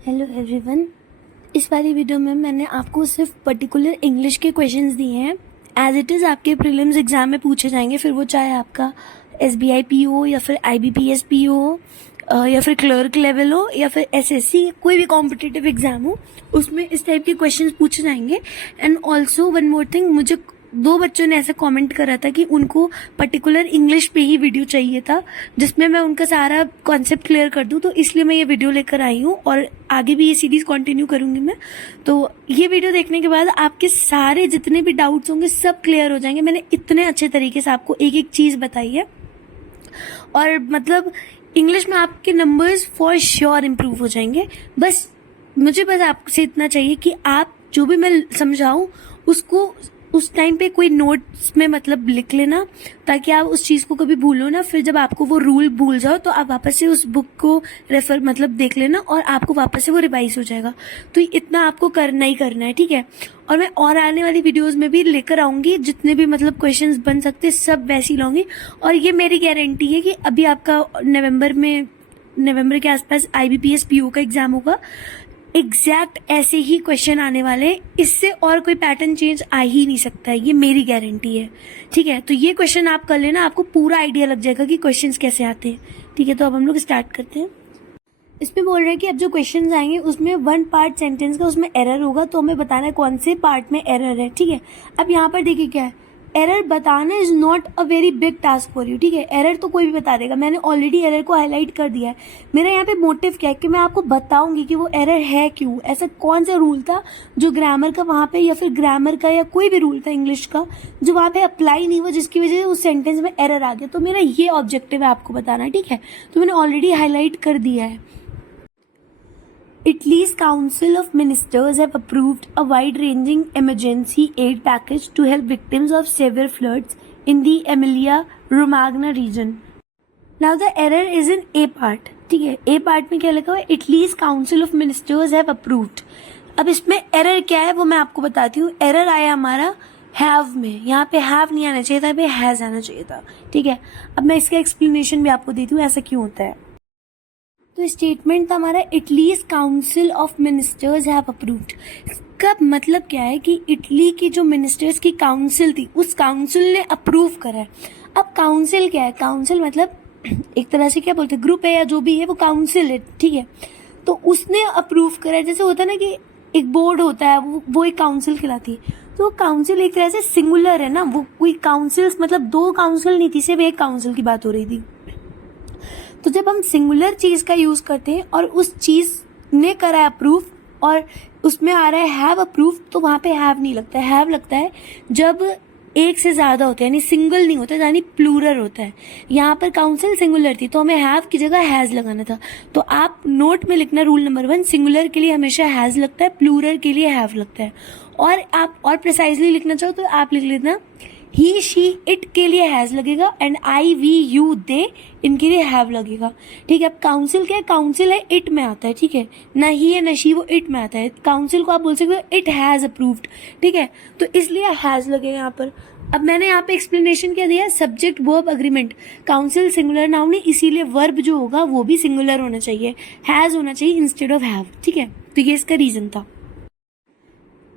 Hello everyone. इस वाली video में मैंने आपको सिर्फ पर्टिकुलर इंग्लिश के क्वेश्चंस दिए हैं। एज इट इज़ आपके प्रीलिम्स एग्जाम में पूछे जाएंगे, फिर वो चाहे आपका SBI PO हो या फिर IBPS PO हो या फिर क्लर्क लेवल हो या फिर SSC, कोई भी कॉम्पिटिटिव एग्जाम हो, उसमें इस टाइप के क्वेश्चंस पूछे जाएंगे। And also one more thing, मुझे 2 बच्चों ने ऐसा कमेंट करा था कि उनको पर्टिकुलर इंग्लिश पे ही वीडियो चाहिए था जिसमें मैं उनका सारा कॉन्सेप्ट क्लियर कर दूं, तो इसलिए मैं ये वीडियो लेकर आई हूँ और आगे भी ये सीरीज कंटिन्यू करूंगी मैं। तो ये वीडियो देखने के बाद आपके सारे जितने भी डाउट्स होंगे सब क्लियर हो जाएंगे। मैंने इतने अच्छे तरीके से आपको एक एक चीज बताई है और मतलब इंग्लिश में आपके नंबर्स फॉर श्योर इम्प्रूव हो जाएंगे। मुझे आपसे इतना चाहिए कि आप जो भी मैं समझाऊं उसको उस टाइम पे कोई नोट्स में मतलब लिख लेना, ताकि आप उस चीज को कभी भूलो ना। फिर जब आपको वो रूल भूल जाओ तो आप वापस से उस बुक को रेफर मतलब देख लेना और आपको वापस से वो रिवाइज हो जाएगा। तो इतना आपको करना ही करना है, ठीक है। और मैं और आने वाली वीडियोस में भी लेकर आऊंगी, जितने भी मतलब क्वेश्चंस बन सकते सब वैसे ही लाऊंगी। और ये मेरी गारंटी है कि अभी आपका नवंबर के आसपास IBPS PO का एग्जाम होगा, एग्जैक्ट ऐसे ही क्वेश्चन आने वाले, इससे और कोई पैटर्न चेंज आ ही नहीं सकता है, ये मेरी गारंटी है, ठीक है। तो ये क्वेश्चन आप कर लेना, आपको पूरा आइडिया लग जाएगा कि क्वेश्चंस कैसे आते हैं, ठीक है। तो अब हम लोग स्टार्ट करते हैं। इसमें बोल रहे हैं कि अब जो क्वेश्चन आएंगे उसमें 1 पार्ट सेंटेंस का उसमें एरर होगा, तो हमें बताना है कौन से पार्ट में एरर है, ठीक है। अब यहाँ पर देखिए क्या है, एरर बताना is not a very big task for you, ठीक है। एरर तो कोई भी बता देगा, मैंने ऑलरेडी एरर को हाईलाइट कर दिया है। मेरा यहाँ पे मोटिव क्या है कि मैं आपको बताऊंगी कि वो एरर है क्यों, ऐसा कौन सा रूल था जो ग्रामर का वहां पे या फिर ग्रामर का या कोई भी रूल था इंग्लिश का जो वहां पे अप्लाई नहीं हुआ, जिसकी वजह से उस सेंटेंस में एरर आ गया। तो मेरा ये ऑब्जेक्टिव है आपको बताना, ठीक है। तो मैंने ऑलरेडी हाईलाइट कर दिया है। Italy's Council of Ministers have approved a wide-ranging emergency aid package to help victims of severe floods in the Emilia-Romagna region. Now the error is in A part, ठीक है। A part में क्या लिखा हुआ है, Italy's Council of Ministers have approved। अब इसमें error क्या है वो मैं आपको बताती हूँ। एरर आया हमारा हैव में, यहाँ पे हैव नहीं आना चाहिए था, यहाँ पे हैज आना चाहिए था, ठीक है। अब मैं इसका एक्सप्लेनेशन भी आपको देती हूँ ऐसा क्यों होता है। तो स्टेटमेंट था हमारा, Italy's council of ministers have approved. इसका मतलब क्या है कि इटली की जो मिनिस्टर्स की काउंसिल थी उस काउंसिल ने अप्रूव करा है। अब काउंसिल क्या है, काउंसिल मतलब एक तरह से क्या बोलते हैं, ग्रुप है या जो भी है वो काउंसिल है, ठीक है। तो उसने अप्रूव करा है। जैसे होता है ना कि एक बोर्ड होता है, वो एक काउंसिल कहलाती है। तो काउंसिल एक तरह से सिंगुलर है ना, वो कोई काउंसिल मतलब 2 काउंसिल नहीं थी, सिर्फ एक काउंसिल की बात हो रही थी। तो जब हम सिंगुलर चीज का यूज करते हैं और उस चीज ने करा है अप्रूव और उसमें आ रहा है हैव अप्रूव, तो वहां पे हैव नहीं लगता है। हैव लगता है जब एक से ज्यादा होता है, यानी सिंगल नहीं होता, यानी प्लूरल होता है। यहाँ पर काउंसिल सिंगुलर थी तो हमें हैव की जगह हैज लगाना था। तो आप नोट में लिखना रूल नंबर 1, सिंगुलर के लिए हमेशा हैज लगता है, प्लूरल के लिए हैव लगता है। और आप और प्रिसाइजली लिखना चाहो तो आप लिख लेना ही शी इट के लिए हैज लगेगा एंड I we you दे इनके लिए हैव लगेगा, ठीक है। अब काउंसिल क्या है, काउंसिल है इट में आता है, ठीक है, ना ही है ना शी, वो इट में आता है। काउंसिल को आप बोल सकते हो इट हैज अप्रूव्ड, ठीक है, तो इसलिए हैज लगेगा यहाँ पर। अब मैंने यहाँ पे एक्सप्लेनेशन क्या दिया, subject verb agreement. Council singular noun है, इसीलिए वर्ब जो होगा वो भी सिंगुलर होना चाहिए, हैज होना चाहिए इंस्टेड ऑफ हैव, ठीक है। तो ये इसका रीजन था।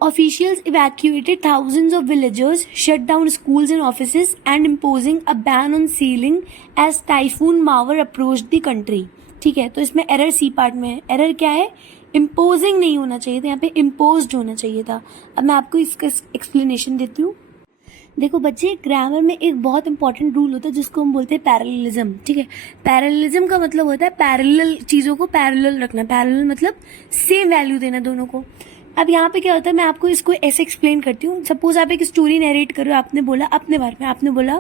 Officials evacuated thousands of villagers, shut down schools and offices, and imposing a ban on sailing as Typhoon Mawar approached the country. ठीक है, तो इसमें एरर सी पार्ट में है। एरर क्या है, इम्पोजिंग नहीं होना चाहिए था, यहाँ पे इम्पोज्ड होना चाहिए था। अब मैं आपको इसका एक्सप्लेनेशन देती हूँ। देखो बच्चे, ग्रामर में एक बहुत इंपॉर्टेंट रूल होता है जिसको हम बोलते हैं पैरेललिज्म, ठीक है। पैरेललिज्म का मतलब होता है पैरेलल चीजों को पैरेलल रखना। पैरेलल मतलब सेम वैल्यू देना दोनों को। अब यहाँ पे क्या होता है, मैं आपको इसको ऐसे एक्सप्लेन करती हूँ। सपोज आप एक स्टोरी नरेट कर रहे हो, आपने बोला अपने बारे में, आपने बोला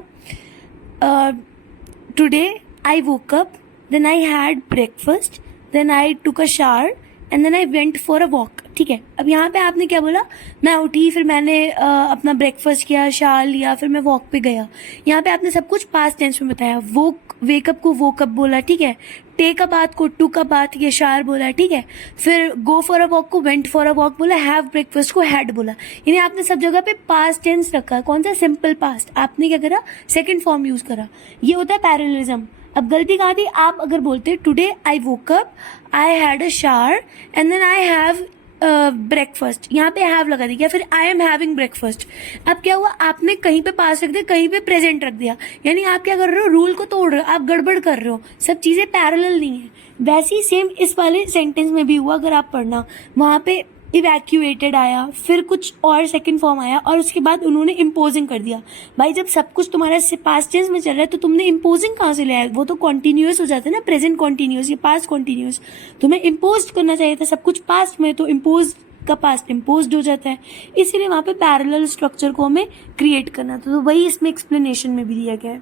today I woke up, then I had breakfast, then I took a shower and then I went for a walk, ठीक है। अब यहाँ पे आपने क्या बोला, मैं उठी, फिर मैंने अपना ब्रेकफास्ट किया, शावर लिया, फिर मैं वॉक पे गया। यहाँ पे आपने सब कुछ पास्ट टेंस में बताया। वेकअप को वोकअप बोला, ठीक है। टेक अ बात को टुक अ बात या शावर बोला, ठीक है। फिर गो फॉर अ वॉक को वेंट फॉर अ वॉक बोला, हैव ब्रेकफास्ट को हैड बोला। यानी आपने सब जगह पे पास्ट टेंस रखा। कौन सा, सिंपल पास्ट। आपने क्या करा, सेकंड फॉर्म यूज करा। ये होता है पैरेललिज्म। अब गलती कहाँ थी, आप अगर बोलते today I woke up, I had a shower and then I have breakfast, यहाँ पे हैव लगा दी, या फिर आई एम हैविंग ब्रेकफास्ट। अब क्या हुआ, आपने कहीं पे पास रख दिया, कहीं पे प्रेजेंट रख दिया, यानी आप क्या कर रहे हो, रूल को तोड़ रहे हो, आप गड़बड़ कर रहे हो, सब चीजें पैरेलल नहीं है। वैसे ही सेम इस वाले सेंटेंस में भी हुआ, अगर आप पढ़ना, वहां पे इवैक्यूएटेड आया, फिर कुछ और सेकंड फॉर्म आया, और उसके बाद उन्होंने इम्पोजिंग कर दिया। भाई जब सब कुछ तुम्हारे पास्ट टेंस में चल रहा है तो तुमने इम्पोजिंग कहाँ से लिया? वो तो कॉन्टिन्यूअस हो जाता है ना, प्रेजेंट कॉन्टिन्यूअस या पास्ट कॉन्टिन्यूअस। तुम्हें इम्पोज करना चाहिए था, सब कुछ पास्ट में, तो इम्पोज का पास्ट इम्पोज्ड हो जाता है, इसीलिए वहां पे पैरेलल स्ट्रक्चर को हमें क्रिएट करना था। तो वही इसमें एक्सप्लेनेशन में भी दिया गया है।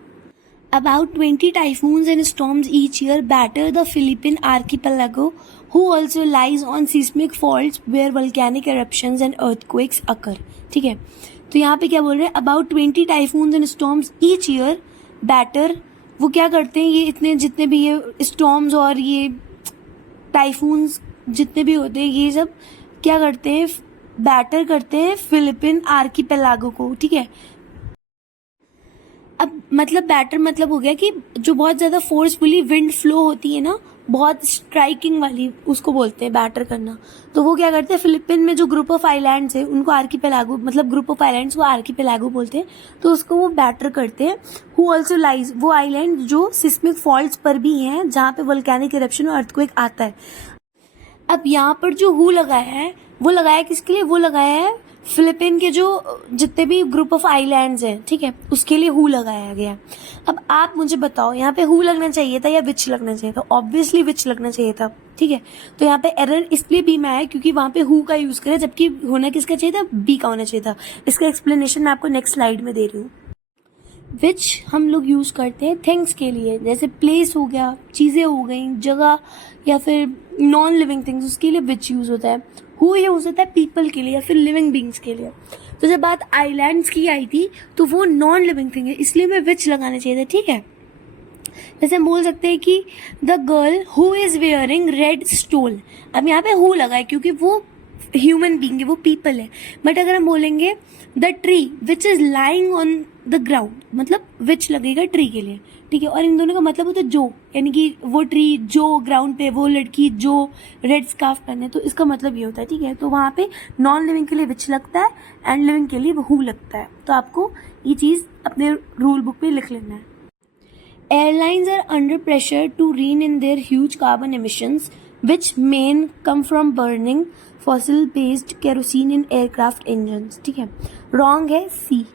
About 20 typhoons and storms each year batter the Philippine archipelago, who also lies on seismic faults where volcanic eruptions and earthquakes occur. ठीक है, तो यहाँ पे क्या बोल रहे हैं, about 20 typhoons and storms each year batter, वो क्या करते हैं, ये इतने जितने भी ये storms और ये टाइफून्स जितने भी होते हैं, ये सब क्या करते हैं, बैटर करते हैं फिलिपिन आर्कीपेलागो को। ठीक है, अब मतलब बैटर मतलब हो गया कि जो बहुत ज्यादा फोर्सफुली विंड फ्लो होती है ना, बहुत स्ट्राइकिंग वाली, उसको बोलते हैं बैटर करना। तो वो क्या करते हैं, फिलिपिन में जो ग्रुप ऑफ आइलैंड्स है उनको आर्कीपेलागो, मतलब ग्रुप ऑफ आइलैंड्स को आर्कीपेलागो बोलते हैं, तो उसको वो बैटर करते हैं। हु ऑल्सो लाइज, वो आइलैंड जो सिस्मिक फॉल्ट्स पर भी हैं, जहाँ पे वोल्केनिक इरप्शन और अर्थक्वेक आता है। अब यहाँ पर जो हु लगाया है, वो लगाया किसके लिए, वो लगाया है फिलिपिन के जो जितने भी ग्रुप ऑफ आइलैंड्स हैं, ठीक है, उसके लिए हु लगाया गया। अब आप मुझे बताओ, यहाँ पे हु लगना चाहिए था या विच लगना चाहिए था? ऑब्वियसली विच लगना चाहिए था। ठीक है, तो यहाँ पे एरर इसलिए भी में आया क्योंकि वहां पे हु का यूज करें, जबकि होना किसका चाहिए था, बी का होना चाहिए था। इसका एक्सप्लेनेशन मैं आपको नेक्स्ट स्लाइड में दे रही हूँ। विच हम लोग यूज करते हैं थिंग्स के लिए, जैसे प्लेस हो गया, चीजें हो गई, जगह, या फिर नॉन लिविंग थिंग्स, उसके लिए विच यूज होता है। हु यूज होता है पीपल के लिए या फिर लिविंग बींग्स के लिए। तो जब बात आइलैंड्स की आई थी तो वो नॉन लिविंग थिंग है, इसलिए मैं विच लगाना चाहिए था। ठीक है, जैसे हम बोल सकते हैं कि the girl who is wearing red stole. अब यहाँ पे हु लगा है क्योंकि वो ह्यूमन बींग है, वो पीपल है। बट अगर हम बोलेंगे the tree which is lying on the ground, मतलब विच लगेगा ट्री के लिए। ठीक है, और इन दोनों का मतलब होता है जो, यानी कि वो ट्री जो ग्राउंड पे, वो लड़की जो रेड स्कार्फ पहने, तो इसका मतलब ये होता है। ठीक है, तो वहां पे नॉन लिविंग के लिए विच लगता है एंड लिविंग के लिए हु लगता है। तो आपको ये चीज अपने रूल बुक में लिख लेना है। Airlines are under pressure to rein in their huge carbon emissions, which main come from burning fossil-based kerosene in aircraft engines. ठीक है, रॉन्ग है सी।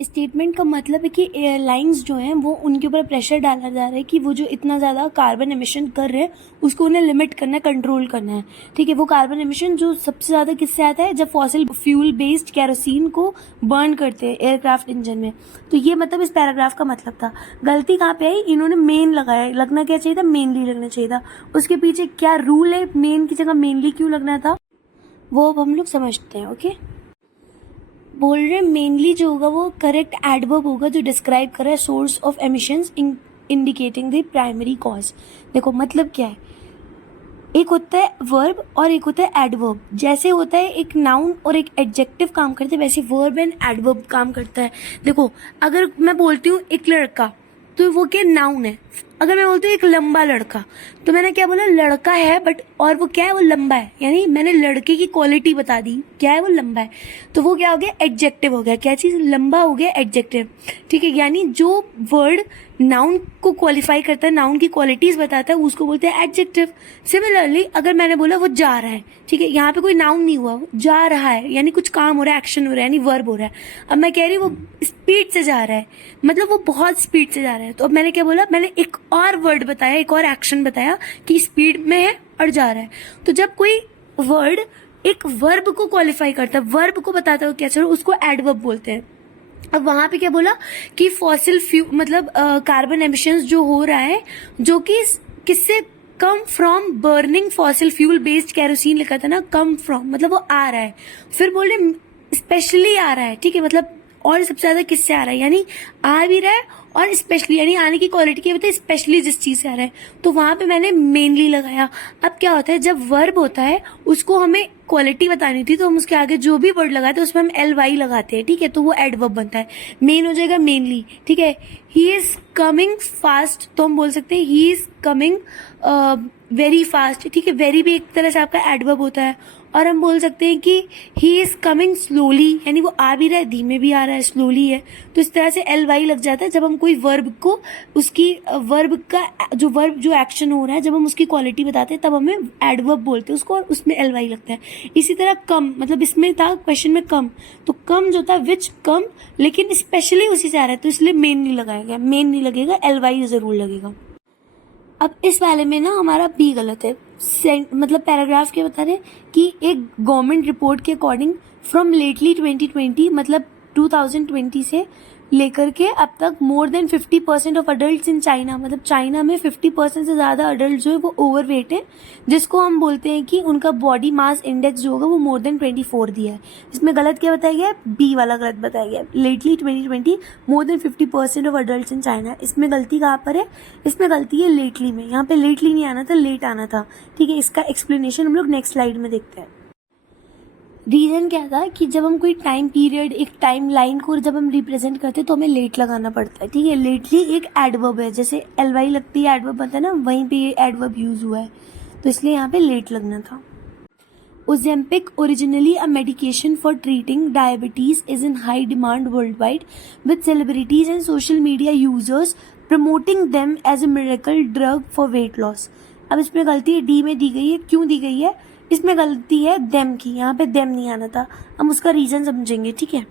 स्टेटमेंट का मतलब है कि एयरलाइंस जो हैं वो उनके ऊपर प्रेशर डाला जा रहा है कि वो जो इतना ज़्यादा कार्बन एमिशन कर रहे हैं उसको उन्हें लिमिट करना है, कंट्रोल करना है। ठीक है, वो कार्बन एमिशन जो सबसे ज़्यादा किससे आता है, जब फॉसिल फ्यूल बेस्ड कैरोसिन को बर्न करते हैं एयरक्राफ्ट इंजन में। तो ये मतलब इस पैराग्राफ का मतलब था। गलती कहाँ पे आई, इन्होंने मेन लगाया, लगना क्या चाहिए था, मेनली लगना चाहिए था। उसके पीछे क्या रूल है, मेन की जगह मेनली क्यों लगना था, वो अब हम लोग समझते हैं। ओके, बोल रहे मेनली जो होगा वो करेक्ट एडवर्ब होगा जो डिस्क्राइब कर रहा है source of emissions indicating the primary cause. देखो मतलब क्या है, एक होता है वर्ब और एक होता है एडवर्ब। जैसे होता है एक नाउन और एक एडजेक्टिव काम करते हैं, वैसे वर्ब एंड एडवर्ब काम करता है। देखो अगर मैं बोलती हूँ एक लड़का, तो वो क्या नाउन है। अगर मैं बोलती हूँ एक लंबा लड़का, तो मैंने क्या बोला, लड़का है बट और वो क्या है, वो लंबा है, यानी मैंने लड़के की क्वालिटी बता दी, क्या है, वो लंबा है। तो वो क्या हो गया, एडजेक्टिव हो गया। क्या चीज, लंबा हो गया एडजेक्टिव। ठीक है, यानी जो वर्ड नाउन को क्वालिफाई करता है, नाउन की क्वालिटीज बताता है, उसको बोलते हैं एडजेक्टिव। सिमिलरली अगर मैंने बोला वो जा रहा है, ठीक है, यहाँ पे कोई नाउन नहीं हुआ, वो जा रहा है, यानी कुछ काम हो रहा है, एक्शन हो रहा है, यानी वर्ब हो रहा है। अब मैं कह रही हूँ वो स्पीड से जा रहा है, मतलब वो बहुत स्पीड से जा रहा है। तो अब मैंने क्या बोला, मैंने एक और वर्ड बताया, एक और एक्शन बताया कि स्पीड में है और जा रहा है। तो जब कोई वर्ड एक वर्ब को क्वालिफाई करता है, वर्ब को बताता है कैसे, उसको एडवर्ब बोलते हैं। अब वहां पे क्या बोला कि फॉसिल फ्यूल मतलब कार्बन एमिशंस जो हो रहा है, जो कि किससे, come from burning fossil fuel based kerosene लिखा था ना, कम फ्रॉम मतलब वो आ रहा है। फिर बोल रहे स्पेशली आ रहा है। ठीक है, मतलब और सबसे ज्यादा किससे आ रहा है, यानी आ भी रहा है और स्पेशली, यानी आने की क्वालिटी क्या होता है, स्पेशली जिस चीज से आ रहा है। तो वहां पे मैंने मेनली लगाया। अब क्या होता है, जब वर्ब होता है उसको हमें क्वालिटी बतानी थी तो हम उसके आगे जो भी वर्ड लगाते हैं उसमें हम एल वाई लगाते हैं, ठीक है, तो वो एडवर्ब बनता है। मेन हो जाएगा मेनली, ठीक है। ही इज कमिंग फास्ट तो हम बोल सकते हैं he is coming very fast, ठीक है। वेरी भी एक तरह से आपका एडवर्ब होता है। और हम बोल सकते हैं कि ही इज कमिंग स्लोली, यानी वो आ भी रहा है, धीमे भी आ रहा है, स्लोली है, तो इस तरह से एल वाई लग जाता है जब हम कोई वर्ब को उसकी वर्ब जो एक्शन हो रहा है जब हम उसकी क्वालिटी बताते हैं तब हमें एडवर्ब बोलते हैं उसको, और उसमें एल वाई लगता है। इसी तरह कम, मतलब इसमें था क्वेश्चन में कम, तो कम जो था विच कम, लेकिन स्पेशली उसी से आ रहा है तो इसलिए मेन नहीं लगाया गया, मेन नहीं लगेगा, एल वाई जरूर लगेगा। अब इस वाले में ना हमारा बी गलत है। मतलब पैराग्राफ के बता रहे कि एक गवर्नमेंट रिपोर्ट के अकॉर्डिंग फ्रॉम लेटली 2020, मतलब 2020 से लेकर के अब तक more than 50% of adult in China, मतलब चाइना में 50% से ज्यादा अडल्ट जो है वो ओवरवेट है, जिसको हम बोलते हैं कि उनका बॉडी मास इंडेक्स जो होगा वो मोर देन 24 दिया है। इसमें गलत क्या बताया गया है? बी वाला गलत बताया गया है। Lately 2020 more than 50% of adult in China, इसमें गलती कहाँ पर है? इसमें गलती है लेटली में, यहाँ पे लेटली नहीं आना था, लेट आना था, ठीक है। इसका एक्सप्लेनेशन हम लोग नेक्स्ट स्लाइड में देखते हैं। रीजन क्या था कि जब हम कोई टाइम पीरियड, एक टाइम लाइन को जब हम रिप्रेजेंट करते हैं तो हमें लेट लगाना पड़ता है, ठीक है। लेटली एक एडवर्ब है, जैसे एल वाई लगती है एडवर्ब बनता है ना, वहीं पे ये एडवर्ब यूज हुआ है, तो इसलिए यहाँ पे लेट लगना था। Ozempic, originally a medication for treating diabetes, is in high demand worldwide, with celebrities and social media users promoting them as a miracle drug for weight loss. अब इसमें गलती है, डी में दी गई है, क्यों दी गई है? इसमें गलती है देम की, यहाँ पे देम नहीं आना था, हम उसका रीजन समझेंगे, ठीक है।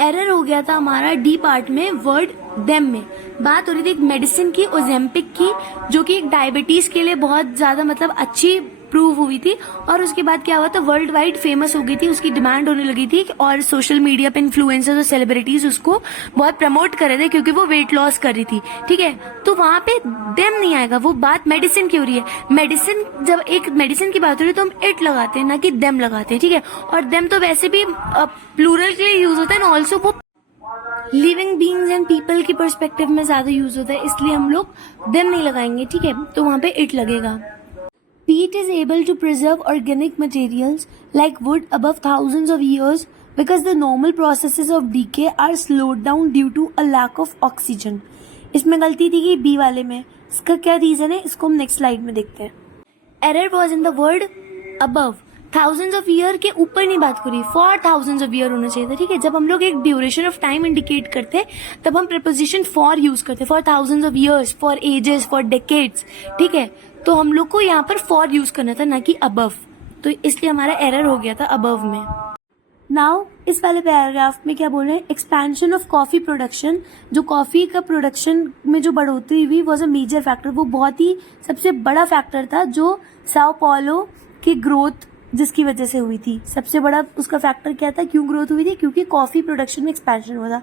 एरर हो गया था हमारा डी पार्ट में, वर्ड देम में बात हो रही थी एक मेडिसिन की, ओजेम्पिक की, जो कि एक डायबिटीज के लिए बहुत ज्यादा मतलब अच्छी प्रूव हुई थी, और उसके बाद क्या हुआ था, वर्ल्ड वाइड फेमस हो गई थी, उसकी डिमांड होने लगी थी, और सोशल मीडिया पे इन्फ्लुएंसर्स और सेलिब्रिटीज उसको बहुत प्रमोट कर रहे थे क्योंकि वो वेट लॉस कर रही थी, ठीक है। तो वहां पे देम नहीं आएगा, वो बात मेडिसिन की हो रही है। मेडिसिन, जब एक मेडिसिन की बात हो रही है तो हम इट लगाते हैं, ना कि देम लगाते हैं, ठीक है। और देम तो वैसे भी प्लूरल के लिए यूज होता है ना, ऑल्सो वो लिविंग बींग्स एंड पीपल की पर्सपेक्टिव में ज्यादा यूज होता है, इसलिए हम लोग देम नहीं लगाएंगे, ठीक है। तो वहां पे इट लगेगा। Peat is able to preserve organic materials like wood above thousands of years because the normal processes of decay are slowed down due to a lack of oxygen. इसमें गलती थी कि बी वाले में, इसका क्या रीजन है इसको हम नेक्स्ट स्लाइड में देखते हैं। Error was in the word above, thousands of year के ऊपर नहीं बात करी, फॉर थाउजेंड्स ऑफ ईयर होना चाहिए था, ठीक है। जब हम लोग एक ड्यूरेशन ऑफ टाइम इंडिकेट करते तब हम प्रीपोजिशन फॉर यूज करते, for thousands of years, for ages, for decades, ठीक है। तो हम लोग को यहाँ पर फॉर यूज करना था, ना कि अबव, तो इसलिए हमारा एरर हो गया था अबव में। नाउ इस वाले पैराग्राफ में क्या बोल रहे हैं, एक्सपेंशन ऑफ कॉफी प्रोडक्शन, जो कॉफी का प्रोडक्शन में जो बढ़ोतरी हुई वॉज अ मेजर फैक्टर, वो बहुत ही सबसे बड़ा फैक्टर था जो साओ पॉलो की ग्रोथ जिसकी वजह से हुई थी। सबसे बड़ा उसका फैक्टर क्या था, क्यों ग्रोथ हुई थी? क्योंकि कॉफी प्रोडक्शन में एक्सपेंशन हुआ था।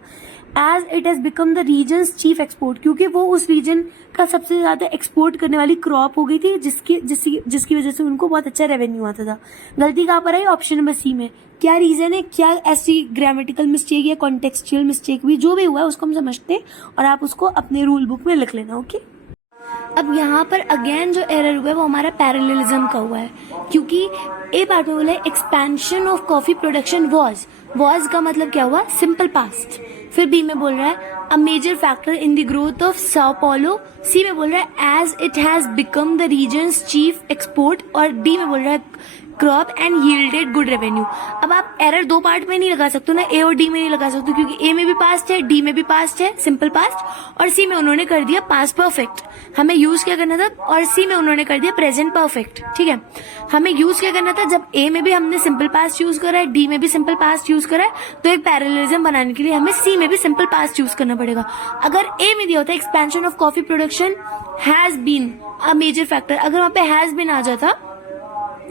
As it has become the region's chief export, क्योंकि वो उस रीजन का सबसे ज्यादा एक्सपोर्ट करने वाली क्रॉप हो गई थी, जिसकी वजह से उनको बहुत अच्छा रेवेन्यू आता था। गलती कहाँ पर आई? ऑप्शन नंबर सी में। क्या रीजन है, क्या ऐसी ग्रामेटिकल मिस्टेक या कॉन्टेक्सचुअल मिस्टेक हुई, जो भी हुआ है उसको हम समझते हैं और आप उसको अपने रूल बुक में लिख लेना, ओके। अब यहाँ पर अगेन जो एरर हुआ है वो हमारा पैरेललिज्म का हुआ है, क्योंकि ए पार्ट में बोला है expansion of coffee production was का मतलब क्या हुआ? Simple past. फिर बी में बोल रहा है a major factor in the growth of Sao Paulo, C में बोल रहा है as it has become the region's chief export, और डी में बोल रहा है crop and yielded good revenue. अब आप एरर दो पार्ट में नहीं लगा सकते ना, ए और डी में नहीं लगा सकते, क्योंकि ए में भी पास्ट है, डी में भी पास्ट है, सिंपल पास्ट, और सी में उन्होंने कर दिया पास्ट परफेक्ट। हमें यूज क्या करना था, और सी में उन्होंने कर दिया प्रेजेंट परफेक्ट, ठीक है। हमें यूज क्या करना था, जब ए में भी हमने सिंपल पास्ट यूज करा है, डी में भी सिंपल पास्ट यूज करा है, तो एक पैरेललिज्म बनाने के लिए हमें सी में भी सिंपल पास्ट यूज करना पड़ेगा। अगर ए में दिया होता expansion of coffee production has been a major factor, अगर वहां पे हैज बीन आ जाता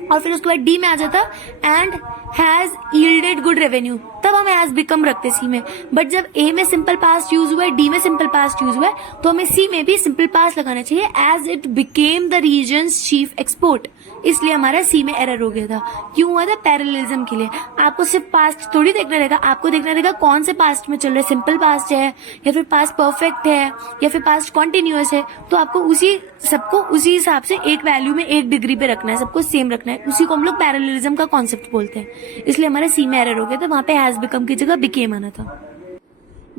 और फिर उसके बाद डी में आ जाता and has yielded good revenue, तब हम हैज बिकम रखते सी में। बट जब ए में सिंपल पास्ट यूज हुआ है, डी में सिंपल पास्ट यूज हुआ है, तो हमें सी में भी सिंपल पास्ट लगाना चाहिए, as it became the region's chief export. इसलिए हमारा सी में एरर हो गया था। क्यों हुआ था? पैरेललिज्म के लिए। आपको सिर्फ पास्ट थोड़ी देखना रहेगा, आपको देखना रहेगा कौन से पास्ट में चल रहा है, सिंपल पास्ट है या फिर पास्ट परफेक्ट है या फिर पास्ट कॉन्टिन्यूअस है। तो आपको सबको उसी हिसाब से एक वैल्यू में एक डिग्री पे रखना है, सबको सेम रखना है। उसी को हम लोग पैरेललिज्म का कॉन्सेप्ट बोलते हैं। इसलिए हमारा सी में एरर हो गया था, वहां पे हैज बिकम की जगह बिकेम आना था।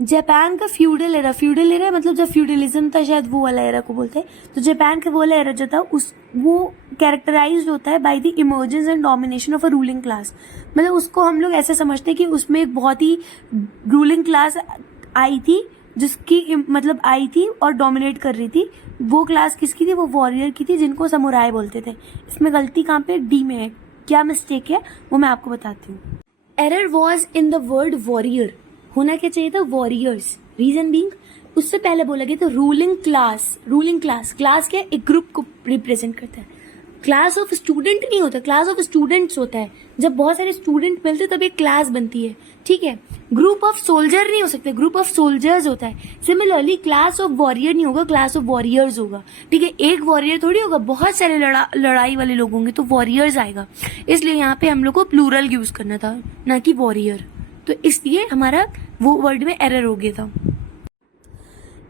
जापान का फ्यूडल एरा मतलब जब फ्यूडलिज्म था, शायद वो वाला एरा को बोलते हैं। तो जापान का वो वाला एरा जो था वो कैरेक्टराइज्ड होता है by the emergence and domination of a ruling class. मतलब उसको हम लोग ऐसे समझते हैं कि उसमें एक बहुत ही रूलिंग क्लास आई थी, जिसकी मतलब आई थी और डोमिनेट कर रही थी। वो क्लास किसकी थी? वो वॉरियर की थी, जिनको समुराय बोलते थे। इसमें गलती कहाँ पे? डी में है। क्या मिस्टेक है वो मैं आपको बताती हूँ। Error was in the word warrior, होना क्या चाहिए था? वॉरियर्स। रीजन बीइंग, उससे पहले बोला गया था रूलिंग क्लास। क्लास क्या? एक ग्रुप को रिप्रेजेंट करता है। क्लास ऑफ स्टूडेंट नहीं होता, क्लास ऑफ स्टूडेंट्स होता है। जब बहुत सारे स्टूडेंट मिलते तब एक क्लास बनती है, ठीक है। ग्रुप ऑफ सोल्जर नहीं हो सकते, ग्रुप ऑफ सोल्जर्स होता है। सिमिलरली क्लास ऑफ वॉरियर नहीं होगा, क्लास ऑफ वॉरियर्स होगा, ठीक है। एक वॉरियर थोड़ी होगा, बहुत सारे लड़ाई वाले लोग होंगे, तो वॉरियर्स आएगा। इसलिए यहाँ पे हम लोग को प्लूरल यूज करना था, ना कि वॉरियर। तो इसलिए हमारा वो वर्ड में एरर हो गया था।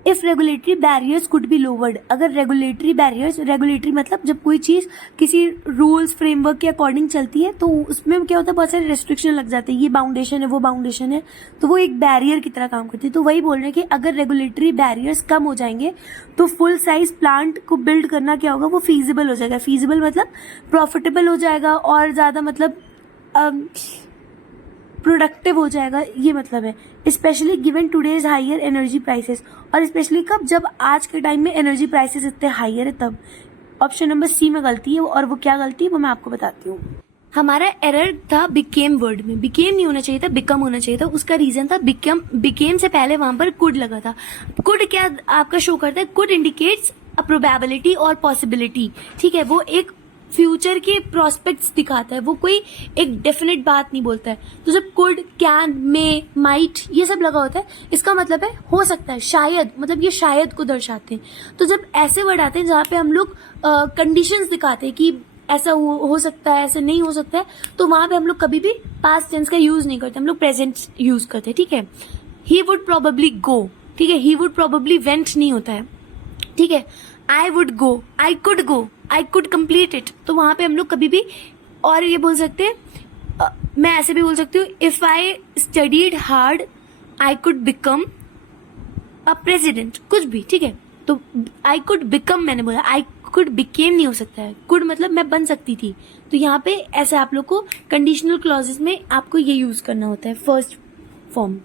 If regulatory barriers could be lowered, अगर रेगुलेटरी मतलब जब कोई चीज किसी रूल्स फ्रेमवर्क के अकॉर्डिंग चलती है तो उसमें क्या होता है, बहुत सारे रेस्ट्रिक्शन लग जाते हैं। ये बाउंडेशन है, वो बाउंडेशन है, तो वो एक बैरियर की तरह काम करती है। तो वही बोल रहे हैं कि अगर रेगुलेटरी बैरियर्स कम हो जाएंगे तो फुल साइज प्लांट को बिल्ड करना क्या होगा? वो फीजिबल हो जाएगा। फीजिबल मतलब प्रॉफिटेबल हो जाएगा और ज्यादा मतलब प्रोडक्टिव हो जाएगा, ये मतलब है। Specially given today's higher energy prices, और स्पेशली कब? जब आज के टाइम में एनर्जी प्राइसेस इतने हायर है तब। ऑप्शन नंबर सी में गलती है, और वो क्या गलती है वो मैं आपको बताती हूँ। हमारा एरर था बिकेम वर्ड में। बिकेम नहीं होना चाहिए था, बिकम होना चाहिए था। उसका रीजन था बिकेम से पहले वहां पर कुड लगा था। कुड क्या आपका शो करता है? कुड इंडिकेट्स अ प्रोबेबिलिटी और पॉसिबिलिटी, ठीक है। वो एक फ्यूचर के प्रोस्पेक्ट्स दिखाता है, वो कोई एक डेफिनेट बात नहीं बोलता है। तो जब कुड, कैन, मे, माइट ये सब लगा होता है, इसका मतलब है हो सकता है, शायद, मतलब ये शायद को दर्शाते हैं। तो जब ऐसे वर्ड आते हैं जहाँ पे हम लोग कंडीशंस दिखाते हैं कि ऐसा हो सकता है, ऐसा नहीं हो सकता है, तो वहां पे हम लोग कभी भी पास्ट टेंस का यूज नहीं करते, हम लोग प्रेजेंट यूज करते हैं, ठीक है। ही वुड प्रोबेबली गो, ठीक है। ही वुड प्रोबेबली वेंट नहीं होता है, ठीक है। I would go, I could complete it, तो वहां पे हम लोग कभी भी, और ये बोल सकते हैं, मैं ऐसे भी बोल सकती हूँ, if I studied hard I could become a president, कुछ भी, ठीक है। तो आई कुड बिकम मैंने बोला, आई कुड बिकेम नहीं हो सकता है। कुड मतलब मैं बन सकती थी। तो यहाँ पे ऐसे आप लोग को कंडीशनल क्लॉजेस में आपको ये यूज करना होता है, first form.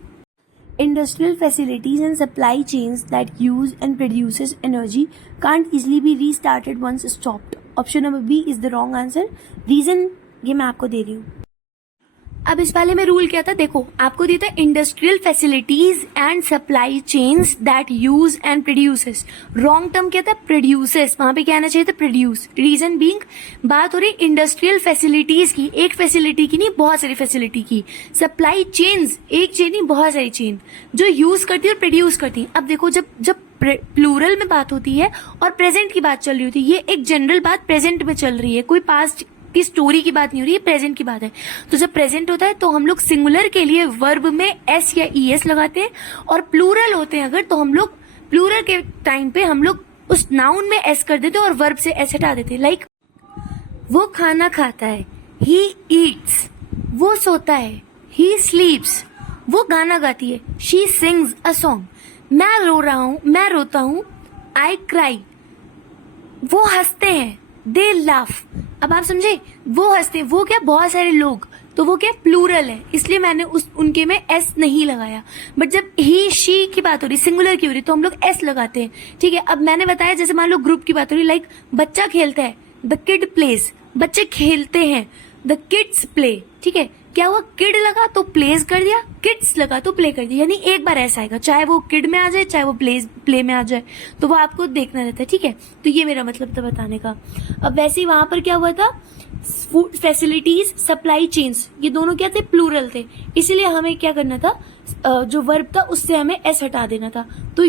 Industrial facilities and supply chains that use and produces energy can't easily be restarted once stopped. Option number B is the wrong answer. Reason ये मैं आपको दे रही हूँ। अब इस वाले में रूल क्या था? देखो, आपको दिया था industrial facilities and supply chains that use and produces. Wrong term क्या था? प्रोड्यूसेस। वहां पे क्या आना चाहिए था? प्रोड्यूस। रीजन बीइंग, बात हो रही इंडस्ट्रियल फैसिलिटीज की, एक फैसिलिटी की नहीं, बहुत सारी फैसिलिटी की। सप्लाई चेन्स, एक चेन नहीं, बहुत सारी चेन जो यूज करती है और प्रोड्यूस करती है। अब देखो, जब प्लूरल में बात होती है और प्रेजेंट की बात चल रही होती है, ये एक जनरल बात प्रेजेंट में चल रही है, कोई पास्ट की स्टोरी की बात नहीं हो रही है, प्रेजेंट की बात है। तो जब प्रेजेंट होता है तो हम लोग सिंगुलर के लिए वर्ब में एस या ईएस लगाते हैं, और प्लूरल होते हैं अगर, तो हम लोग प्लूरल के टाइम पे हम लोग उस नाउन में एस कर देते हैं और वर्ब से एस हटा देते हैं। लाइक वो खाना खाता है, ही ईट्स। वो सोता है, ही स्लीप्स। वो गाना गाती है, शी सिंग्स अ सॉन्ग। मैं रो रहा हूं, मैं रोता हूं, आई क्राई। वो हंसते हैं, दे लाफ। अब आप समझे, वो हंसते, वो क्या, बहुत सारे लोग, तो वो क्या, प्लूरल है, इसलिए मैंने उनके में एस नहीं लगाया। बट जब ही शी की बात हो रही, सिंगुलर की हो रही, तो हम लोग एस लगाते हैं, ठीक है। अब मैंने बताया, जैसे मान लो ग्रुप की बात हो रही, लाइक बच्चा खेलता है, द किड प्लेज, बच्चे खेलते हैं, द किड्स प्ले, ठीक है, क्या हुआ, किड लगा तो प्लेस कर दिया, किड्स लगा तो प्ले कर दिया, यानी एक बार ऐसा आएगा, चाहे वो किड में आ जाए चाहे वो प्ले में आ जाए, तो वो आपको देखना रहता है, ठीक है। तो ये मेरा मतलब था बताने का। अब वैसे ही वहां पर क्या हुआ था, फूड फैसिलिटीज, सप्लाई चेन्स, ये दोनों क्या थे, प्लूरल थे, इसीलिए हमें क्या करना था, जो वर्ब था उससे हमें एस हटा देना था। तो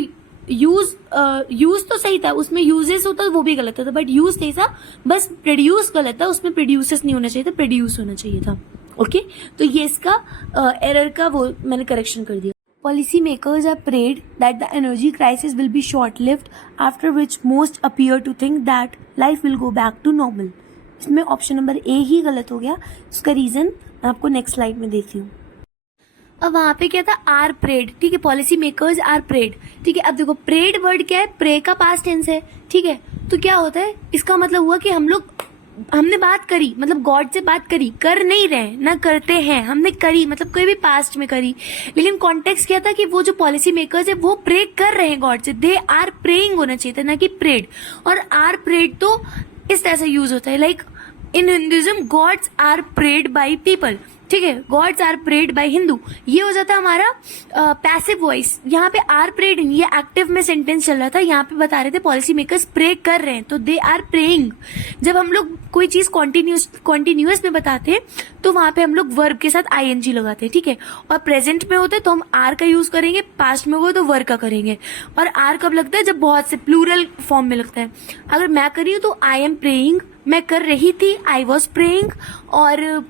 यूज तो सही था, उसमें यूजेस होता वो भी गलत था, बट यूज सही था, बस प्रोड्यूस गलत था, उसमें प्रोड्यूसर्स नहीं होना चाहिए था, प्रोड्यूस होना चाहिए था। ओके, तो ये इसका एरर का वो मैंने करेक्शन कर दिया। Policy makers are prayed that the energy crisis will be short lived, after which most appear to think that life will go back to normal. इसमें ऑप्शन नंबर ए ही गलत हो गया, उसका रीजन मैं आपको नेक्स्ट स्लाइड में देती हूँ। अब वहां पे क्या था, आर प्रेड, ठीक है, पॉलिसी मेकर्स आर प्रेड, ठीक है। अब देखो प्रेड वर्ड क्या है, प्रे का पास्ट टेंस है, ठीक है। तो क्या होता है, इसका मतलब हुआ कि हमने बात करी, मतलब गॉड से बात करी, कर नहीं रहे ना करते हैं, हमने करी मतलब कोई भी पास्ट में करी, लेकिन कॉन्टेक्स्ट क्या था कि वो जो पॉलिसी मेकर्स है वो प्रे कर रहे हैं गॉड से, दे आर प्रेइंग होना चाहिए था, ना कि प्रेड। और आर प्रेड तो इस तरह से यूज होता है, like in Hinduism gods are prayed by people, ठीक है, gods are prayed by Hindu, ये हो जाता है हमारा पैसिव वॉइस। यहाँ पे आर प्रेड, ये एक्टिव में सेंटेंस चल रहा था, यहाँ पे बता रहे थे पॉलिसी मेकर्स प्रे कर रहे हैं, तो दे आर प्रेइंग। जब हम लोग कोई चीज कॉन्टिन्यूअस में बताते हैं तो वहां पे हम लोग वर्ब के साथ आईएनजी लगाते हैं, ठीक है। और प्रेजेंट में होता है तो हम आर का यूज करेंगे, पास्ट में हो तो वर्ब का करेंगे। और आर कब लगता है, जब बहुत से प्लूरल फॉर्म में लगता है। अगर मैं कर रही हूँ तो आई एम प्रेइंग, मैं कर रही थी, आई वॉज प्रेइंग, और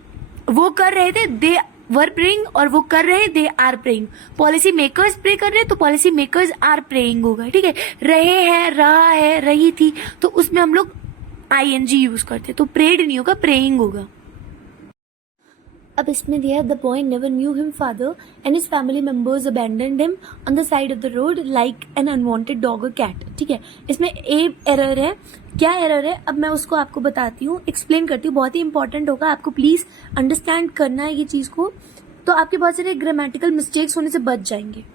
वो कर रहे थे, दे वर प्रेइंग, और वो कर रहे, they are praying. Policy makers pray कर रहे हैं तो पॉलिसी मेकर्स आर प्रेइंग होगा, ठीक है। रहे हैं, रहा है, रही थी, तो उसमें हम लोग आईएनजी यूज करते, तो प्रेड नहीं होगा, प्रेइंग होगा। अब इसमें दिया, the boy never knew him father and his family members abandoned him on the side of the road like an unwanted dog और कैट, ठीक है। इसमें ए एरर है, क्या एरर है, अब मैं उसको आपको बताती हूँ, एक्सप्लेन करती हूँ, बहुत ही इंपॉर्टेंट होगा, आपको प्लीज अंडरस्टैंड करना है ये चीज को, तो आपके बहुत सारे ग्रामेटिकल मिस्टेक्स होने से बच जाएंगे।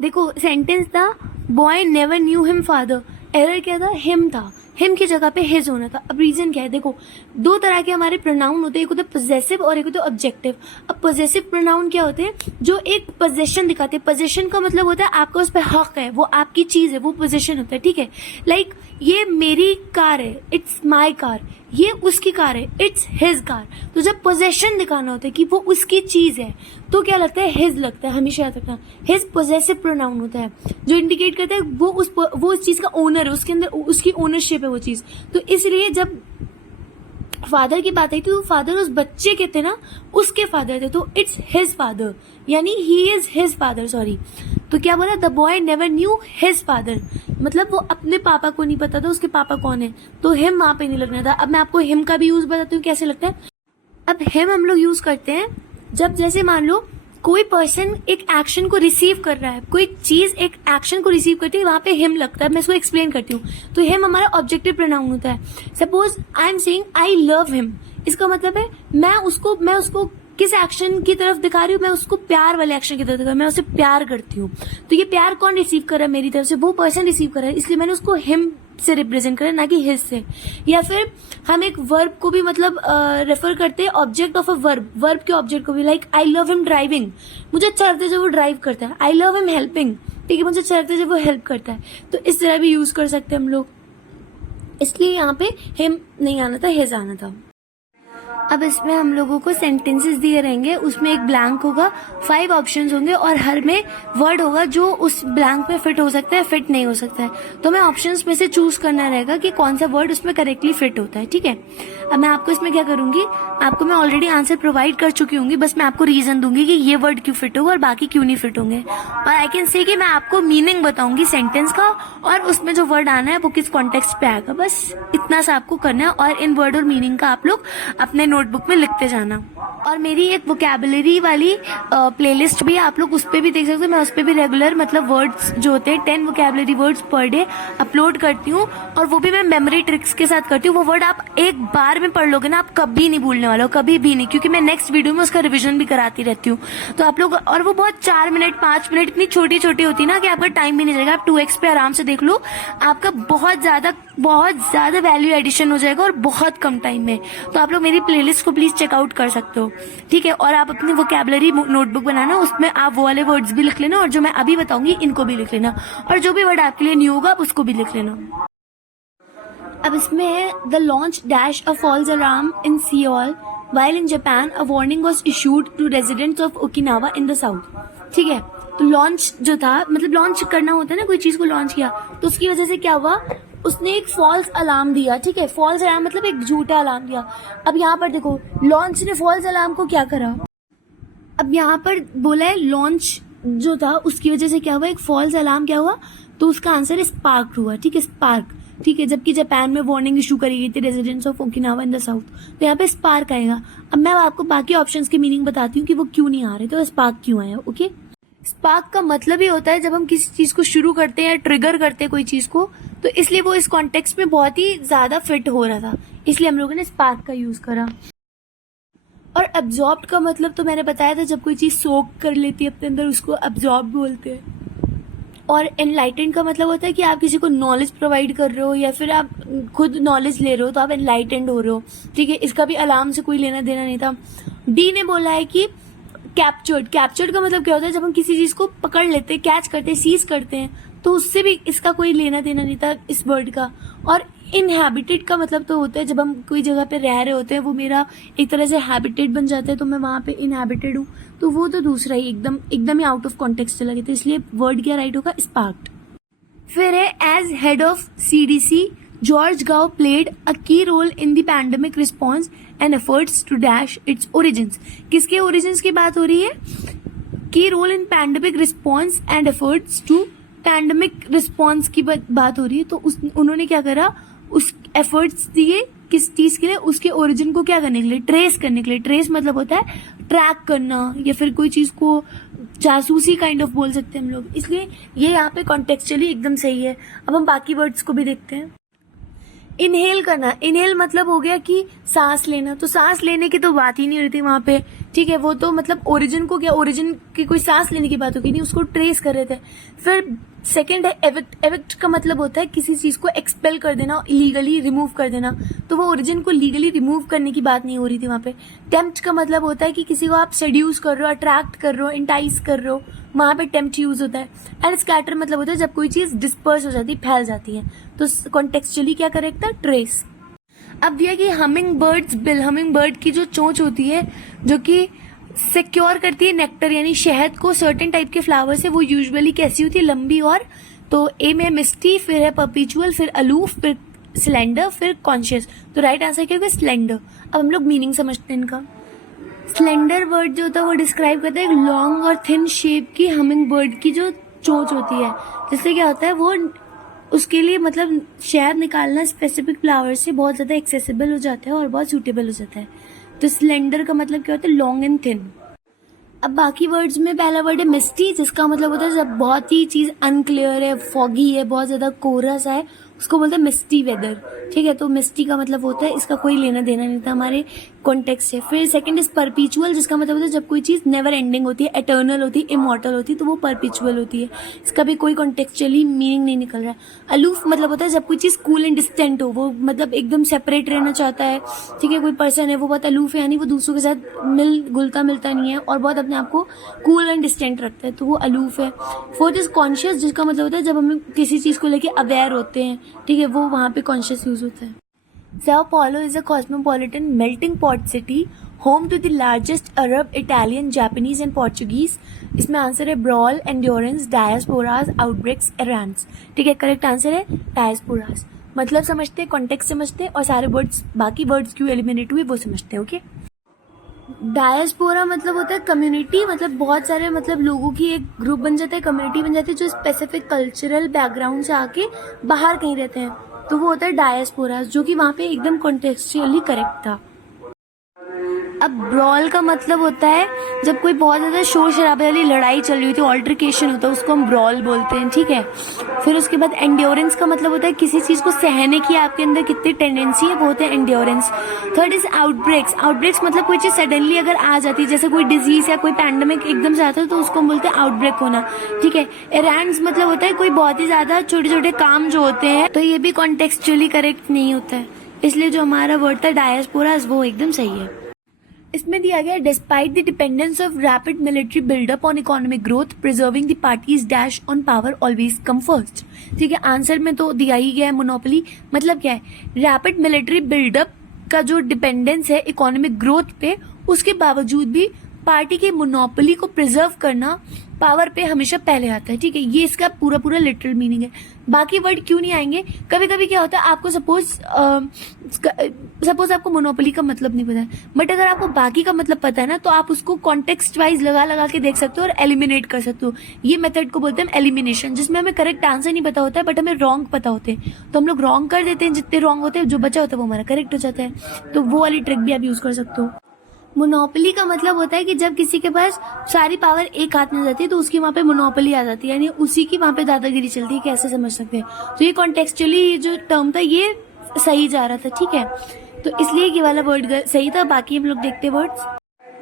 देखो सेंटेंस था, boy never knew him father, error क्या था, हिम था, हिम की जगह पे हिज होना था। अब रीजन क्या है, देखो दो तरह के हमारे प्रोनाउन होते हैं, एक होता है पोजेसिव और एक होता है ऑब्जेक्टिव। अब पोजेसिव प्रोनाउन क्या होते हैं, जो एक पोजेशन दिखाते हैं, पोजेशन का मतलब होता है आपका उस पर हक है, वो आपकी चीज है, वो पोजेशन होता है, ठीक है। लाइक ये मेरी कार है, इट्स माई कार, ये उसकी कार है, इट्स हिज कार। तो जब पोजेशन दिखाना होता है कि वो उसकी चीज है तो क्या लगता है, हिज लगता है, हमेशा याद रखना, हिज पोजेसिव प्रोनाउन होता है, जो इंडिकेट करता है वो उस चीज का ओनर है, उसके अंदर उसकी ओनरशिप है वो चीज। तो इसलिए जब फादर की बात आई थी तो फादर उस बच्चे के थे ना, उसके फादर थे, तो इट्स हिज फादर, यानी he is his father, sorry. तो क्या बोला, the boy never knew his father, मतलब वो अपने पापा को नहीं पता था उसके पापा कौन है, तो हिम वहां पे नहीं लगना था। अब मैं आपको हिम का भी यूज बताती हूँ कैसे लगता है। अब हिम हम लोग यूज करते हैं जब जैसे मान लो कोई पर्सन एक एक्शन को रिसीव कर रहा है, कोई चीज एक एक्शन को रिसीव करती है, वहां पे हिम लगता है। मैं इसको एक्सप्लेन करती हूँ। तो हिम हमारा ऑब्जेक्टिव प्रोनाउन होता है। Suppose I am saying I love him, इसका मतलब है मैं उसको किस एक्शन की तरफ दिखा रही हूँ, मैं उसको प्यार वाले एक्शन की तरफ दिखा रही हूँ, मैं उसे प्यार करती हूँ। तो ये प्यार कौन रिसीव कर रहा है मेरी तरफ से, वो पर्सन रिसीव कर रहा है, इसलिए मैंने उसको हिम से रिप्रेजेंट करा, ना कि हिज से। या फिर हम एक वर्ब को भी मतलब रेफर करते हैं ऑब्जेक्ट ऑफ अ वर्ब के ऑब्जेक्ट को भी, like I love him driving, मुझे अच्छा लगता है जब वो ड्राइव करता है। आई लव हिम हेल्पिंग, ठीक है, मुझे अच्छा लगता है जब वो हेल्प करता है। तो इस तरह भी यूज कर सकते हैं हम लोग, इसलिए यहाँ पे हिम नहीं आना था, हिज आना था। अब इसमें हम लोगों को सेंटेंसेस दिए रहेंगे, उसमें एक ब्लैंक होगा, 5 ऑप्शंस होंगे और हर में वर्ड होगा जो उस ब्लैंक में फिट हो सकता है, फिट नहीं हो सकता है। तो हमें ऑप्शंस में से चूज करना रहेगा कि कौन सा वर्ड उसमें करेक्टली फिट होता है, ठीक है। अब मैं आपको इसमें क्या करूंगी, आपको मैं ऑलरेडी आंसर प्रोवाइड कर चुकी हूँ, बस मैं आपको रीजन दूंगी कि ये वर्ड क्यों फिट होगा और बाकी क्यों नहीं फिट होंगे। और आई कैन से कि मैं आपको मीनिंग बताऊंगी सेंटेंस का, और उसमें जो वर्ड आना है वो किस कॉन्टेक्स्ट पे आएगा, बस इतना सा आपको करना है। और इन वर्ड और मीनिंग का आप लोग अपने नोटबुक में लिखते जाना। और मेरी एक वोकैबुलरी वाली प्लेलिस्ट भी है, आप लोग उस पर भी देख सकते हो। मैं उस पर भी रेगुलर मतलब वर्ड्स जो होते हैं 10 vocabulary words per day upload करती हूँ, और वो भी मैं मेमोरी ट्रिक्स के साथ करती हूँ। वो वर्ड आप एक बार में पढ़ लोगे ना, आप कभी नहीं भूलने वाले हो, कभी भी नहीं, क्योंकि मैं नेक्स्ट वीडियो में उसका रिविजन भी कराती रहती हूँ। तो आप लोग, और वो बहुत 4 मिनट 5 मिनट इतनी छोटी छोटी होती है ना कि आपका टाइम भी नहीं जाएगा। आप 2x पे आराम से देख लो, आपका बहुत ज्यादा वैल्यू एडिशन हो जाएगा और बहुत कम टाइम में। तो आप लोग मेरी प्लेलिस्ट प्लेलिस्ट को प्लीज चेकआउट कर सकते हो, ठीक है। और आप अपनी वोकैबुलरी नोटबुक बनाना, उसमें आप वो वाले वर्ड्स भी लिख लेना और जो मैं अभी बताऊंगी इनको भी लिख लेना, और जो भी वर्ड आपके लिए न्यू होगा आप उसको भी लिख लेना। अब इसमें है the launch dash a false alarm in Seoul while in Japan a warning was issued to residents of Okinawa in the south, ठीक है। तो लॉन्च जो था, मतलब लॉन्च करना होता है ना, कोई चीज को लॉन्च किया तो उसकी वजह से क्या हुआ, उसने एक फॉल्स अलार्म दिया, ठीक है। फॉल्स अलार्म मतलब एक झूठा अलार्म दिया। अब यहाँ पर देखो लॉन्च ने फॉल्स अलार्म को क्या करा, अब यहाँ पर बोला है लॉन्च जो था उसकी वजह से क्या हुआ, एक फॉल्स अलार्म क्या हुआ, तो उसका आंसर स्पार्क हुआ, ठीक है, स्पार्क, ठीक है। जबकि जापान में वार्निंग इशू करी गई थी residents of Okinawa in the south, तो यहाँ पे स्पार्क आएगा। अब मैं आपको बाकी ऑप्शंस की मीनिंग बताती हूँ कि वो क्यों नहीं आ रहे, तो स्पार्क क्यों आया, ओके। स्पार्क का मतलब ही होता है जब हम किसी चीज को शुरू करते हैं या ट्रिगर करते हैं कोई चीज को, तो इसलिए वो इस कॉन्टेक्स्ट में बहुत ही ज्यादा फिट हो रहा था, इसलिए हम लोगों ने स्पार्क का यूज करा। और अब्जॉर्ब का मतलब तो मैंने बताया था, जब कोई चीज सोक कर लेती है अपने अंदर उसको अब्जॉर्ब बोलते हैं। और एनलाइटेंड का मतलब होता है कि आप किसी को नॉलेज प्रोवाइड कर रहे हो या फिर आप खुद नॉलेज ले रहे हो तो आप एनलाइटेंड हो रहे हो, ठीक है। इसका भी अलार्म से कोई लेना देना नहीं था। डी ने बोला है कि कैप्चर्ड, कैप्चर्ड का मतलब क्या होता है, जब हम किसी चीज को पकड़ लेते हैं, कैच करते हैं, सीज करते हैं, तो उससे भी इसका कोई लेना देना नहीं था इस वर्ड का। और इनहैबिटेड का मतलब तो होता है जब हम कोई जगह पे रह रहे होते हैं, वो मेरा एक तरह से हैबिटेट बन जाता है, तो मैं वहां पे इनहैबिटेड हूँ, तो वो तो दूसरा ही एकदम ही आउट ऑफ कॉन्टेक्स्ट चला गया था, इसलिए वर्ड क्या राइट होगा, स्पार्क्ड। फिर है as head of CDC George Gao played a key role in the pandemic response and efforts to dash its origins. किसके ओरिजिन्स की बात हो रही है, key role in pandemic response and efforts to pandemic response की बात हो रही है। तो उन्होंने क्या करा, उस एफर्ट्स दिए किस चीज के लिए, उसके ओरिजिन को क्या करने के लिए, ट्रेस करने के लिए। ट्रेस मतलब होता है ट्रैक करना या फिर कोई चीज को जासूसी काइंड ऑफ बोल सकते हैं हम लोग, इसलिए ये यहाँ पे कॉन्टेक्चुअली एकदम सही है। अब हम बाकी वर्ड्स को भी देखते हैं। इनहेल करना, इनहेल मतलब हो गया कि सांस लेना, तो सांस लेने की तो बात ही नहीं हो रही थी वहां पे, ठीक है। वो तो मतलब ओरिजिन को क्या, ओरिजिन की कोई सांस लेने की बात होगी नहीं, उसको ट्रेस कर रहे थे। फिर सेकंड है एविक्ट, एविक्ट का मतलब होता है किसी चीज को एक्सपेल कर देना, इलीगली रिमूव कर देना, तो वो ओरिजिन को लीगली रिमूव करने की बात नहीं हो रही थी वहां पे। टेम्प्ट का मतलब होता है कि किसी को आप सेड्यूस कर रहे हो, अट्रैक्ट कर रहे हो, इंटाइस कर रहे हो, वहां पे टेम्प्ट यूज होता है। एंड स्कैटर मतलब होता है जब कोई चीज डिस्पर्स हो जाती है, फैल जाती है, तो कॉन्टेक्चुअली क्या करेक्ट था, ट्रेस। अब दिया कि humming birds bill, humming bird की जो चोंच होती है जो कि सिक्योर करती है नेक्टर यानी शहद को सर्टेन टाइप के फ्लावर से, वो यूजुअली कैसी होती है, लंबी। और तो ए में मिस्टी, फिर है परपिचुअल, फिर अलूफ, फिर सिलेंडर, फिर कॉन्शियस। तो राइट आंसर क्या होगा, सिलेंडर। अब हम लोग मीनिंग समझते हैं इनका। स्लेंडर बर्ड जो होता है वो डिस्क्राइब करता है एक लॉन्ग और थिन शेप की हमिंग बर्ड की जो चोंच होती है, जिससे क्या होता है वो उसके लिए मतलब शहद निकालना स्पेसिफिक फ्लावर से बहुत ज्यादा एक्सेसिबल हो जाता है और बहुत सूटेबल हो जाता है। तो स्लेंडर का मतलब क्या होता है, लॉन्ग एंड थिन। अब बाकी वर्ड्स में पहला वर्ड है मिस्टी, जिसका मतलब होता है जब बहुत ही चीज अनक्लियर है, फॉगी है, बहुत ज्यादा कोहरा सा है, उसको बोलते हैं मिस्टी वेदर, ठीक है। तो मिस्टी का मतलब होता है इसका कोई लेना देना नहीं था हमारे कॉन्टेक्स्ट से। फिर सेकंड इज परपिचुअल, जिसका मतलब होता है जब कोई चीज नेवर एंडिंग होती है, एटर्नल होती है, इमॉर्टल होती है, तो वो परपिचुअल होती है। इसका भी कोई कॉन्टेक्चुअली मीनिंग नहीं निकल रहा है। अलूफ मतलब होता है जब कोई चीज कूल एंड डिस्टेंट हो, वो मतलब एकदम सेपरेट रहना चाहता है, ठीक है। कोई पर्सन है वो बहुत अलूफ है, यानी वो दूसरों के साथ घुलता मिलता नहीं है और बहुत अपने आप को कूल एंड डिस्टेंट रखता है, तो वो अलूफ है। फोर्थ इज कॉन्शियस, जिसका मतलब होता है जब हम किसी चीज को लेके अवेयर होते हैं, ठीक है, वो वहां पे कॉन्शियस यूज होता है। Sao Paulo is a cosmopolitan melting pot city, home to the largest Arab, Italian, Japanese and Portuguese. इसमें आंसर है brawl, endurance, diasporas, outbreaks, errants। ठीक है, करेक्ट आंसर है diasporas। मतलब समझते हैं, कॉन्टेक्स्ट समझते हैं और सारे वर्ड्स, बाकी वर्ड्स क्यों एलिमिनेट हुए वो समझते हैं, ओके। डायस्पोरा मतलब होता है कम्युनिटी, मतलब बहुत सारे मतलब लोगों की एक ग्रुप बन जाता है, कम्युनिटी बन जाती है जो स्पेसिफिक कल्चरल बैकग्राउंड से आके बाहर कहीं रहते हैं, तो वो होता है डायस्पोरा, जो कि वहां पे एकदम कॉन्टेक्चुअली करेक्ट था। अब ब्रॉल का मतलब होता है जब कोई बहुत ज्यादा शोर शराबे वाली लड़ाई चल रही होती है, ऑल्टरकेशन होता है, उसको हम ब्रॉल बोलते हैं, ठीक है। फिर उसके बाद एंड्योरेंस का मतलब होता है किसी चीज को सहने की आपके अंदर कितनी टेंडेंसी है, वो होता है endurance. Third is outbreaks, outbreaks मतलब कोई चीज सडनली अगर आ जाती है, जैसे कोई डिजीज या कोई पैंडेमिक एकदम से आता है, तो उसको हम बोलते हैं आउटब्रेक होना, ठीक है। एरैंड्स मतलब होता है कोई बहुत ही ज्यादा छोटे छोटे काम जो होते हैं, तो ये भी कॉन्टेक्चुअली करेक्ट नहीं होता है, इसलिए जो हमारा वर्ड था डायस्पोरा वो एकदम सही है। इसमें दिया गया despite the dependence of rapid military buildup on economic growth preserving the party's dash on power always come first. ठीक है, आंसर में तो दिया ही गया है मोनोपोली। मतलब क्या है, रैपिड मिलिट्री बिल्डअप का जो डिपेंडेंस है इकोनॉमिक ग्रोथ पे, उसके बावजूद भी पार्टी की मोनोपोली को प्रिजर्व करना पावर पे हमेशा पहले आता है। ठीक है, ये इसका पूरा पूरा लिटरल मीनिंग है। बाकी वर्ड क्यों नहीं आएंगे, कभी कभी क्या होता है आपको सपोज आपको मोनोपोली का मतलब नहीं पता है, बट अगर आपको बाकी का मतलब पता है ना, तो आप उसको कॉन्टेक्स्ट वाइज लगा लगा के देख सकते हो और एलिमिनेट कर सकते हो। ये मेथड को बोलते हैं एलिमिनेशन, जिसमें हमें करेक्ट आंसर नहीं पता होता है बट हमें रॉन्ग पता होते हैं, तो हम लोग रॉन्ग कर देते हैं। जितने रॉन्ग होते हैं जो बचा होता है वो हमारा करेक्ट हो जाता है। तो वो वाली ट्रिक भी आप यूज कर सकते हो। मोनोपोली का मतलब होता है कि जब किसी के पास सारी पावर एक हाथ में जाती है तो उसकी वहां पे मोनोपोली आ जाती है, यानी उसी की वहां पे दादागिरी चलती है। कैसे समझ सकते हैं, तो ये कॉन्टेक्चुअली ये जो टर्म था ये सही जा रहा था। ठीक है, तो इसलिए ये वाला वर्ड सही था। बाकी हम लोग देखते वर्ड्स।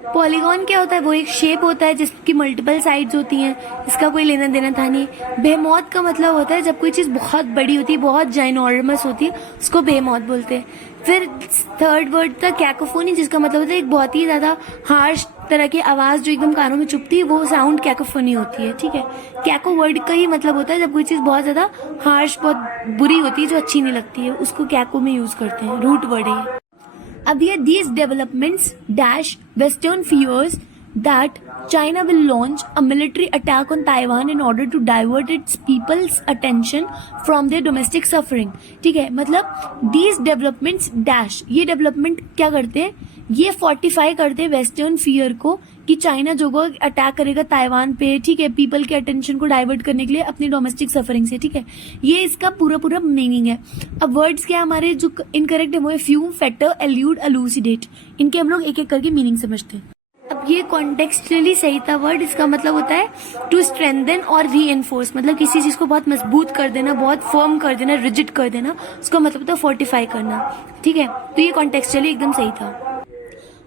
पॉलीगॉन क्या होता है, वो एक शेप होता है जिसकी मल्टीपल साइड्स होती हैं, इसका कोई लेना देना था नहीं। बेहेमोथ का मतलब होता है जब कोई चीज बहुत बड़ी होती है, बहुत जाइनोर्मस होती है, उसको बेहेमोथ बोलते हैं। फिर थर्ड वर्ड था कैकोफोनी, जिसका मतलब होता है एक बहुत ही ज्यादा हार्श तरह की आवाज जो एकदम कानों में चुभती है, वो साउंड कैकोफोनी होती है। ठीक है, कैको वर्ड का ही मतलब होता है जब कोई चीज बहुत ज्यादा हार्श, बहुत बुरी होती है, जो अच्छी नहीं लगती है, उसको कैको में यूज करते हैं। रूट वर्ड है। अब ये these developments dash Western fears that China will launch a military attack on Taiwan in order to divert its people's attention from their domestic suffering। ठीक है, मतलब these developments dash, ये development क्या करते हैं, ये फोर्टिफाई करते हैं वेस्टर्न फियर को कि चाइना जो को अटैक करेगा ताइवान पे। ठीक है, पीपल के अटेंशन को डाइवर्ट करने के लिए अपनी डोमेस्टिक सफरिंग से। ठीक है, ये इसका पूरा पूरा मीनिंग है। अब वर्ड्स क्या हमारे जो इनकरेक्ट है वो है फ्यूम, फेटर, एल्यूड, एलूसिडेट। इनके हम लोग एक एक करके मीनिंग समझते हैं। अब ये कॉन्टेक्सचुअली सही था वर्ड, इसका मतलब होता है टू स्ट्रेंथन और रीइंफोर्स, मतलब किसी चीज को बहुत मजबूत कर देना, बहुत फर्म कर देना, रिजिड कर देना, उसका मतलब होता है फोर्टिफाई करना। ठीक है, तो ये कॉन्टेक्सचुअली एकदम सही था।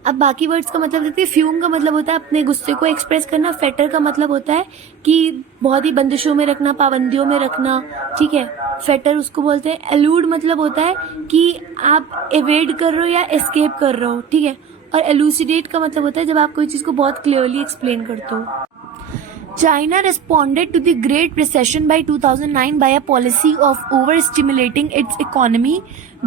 अब बाकी वर्ड्स का मतलब देखते हैं। फ्यूम का मतलब होता है अपने गुस्से को एक्सप्रेस करना। फेटर का मतलब होता है कि बहुत ही बंदिशों में रखना, पाबंदियों में रखना। ठीक है, फेटर उसको बोलते हैं। एलूड मतलब होता है कि आप एवेड कर रहे हो या एस्केप कर रहे हो। ठीक है, और एलूसिडेट का मतलब होता है जब आप कोई चीज को बहुत क्लियरली एक्सप्लेन करते हो। China responded to the Great Recession by 2009 by a policy of overstimulating its economy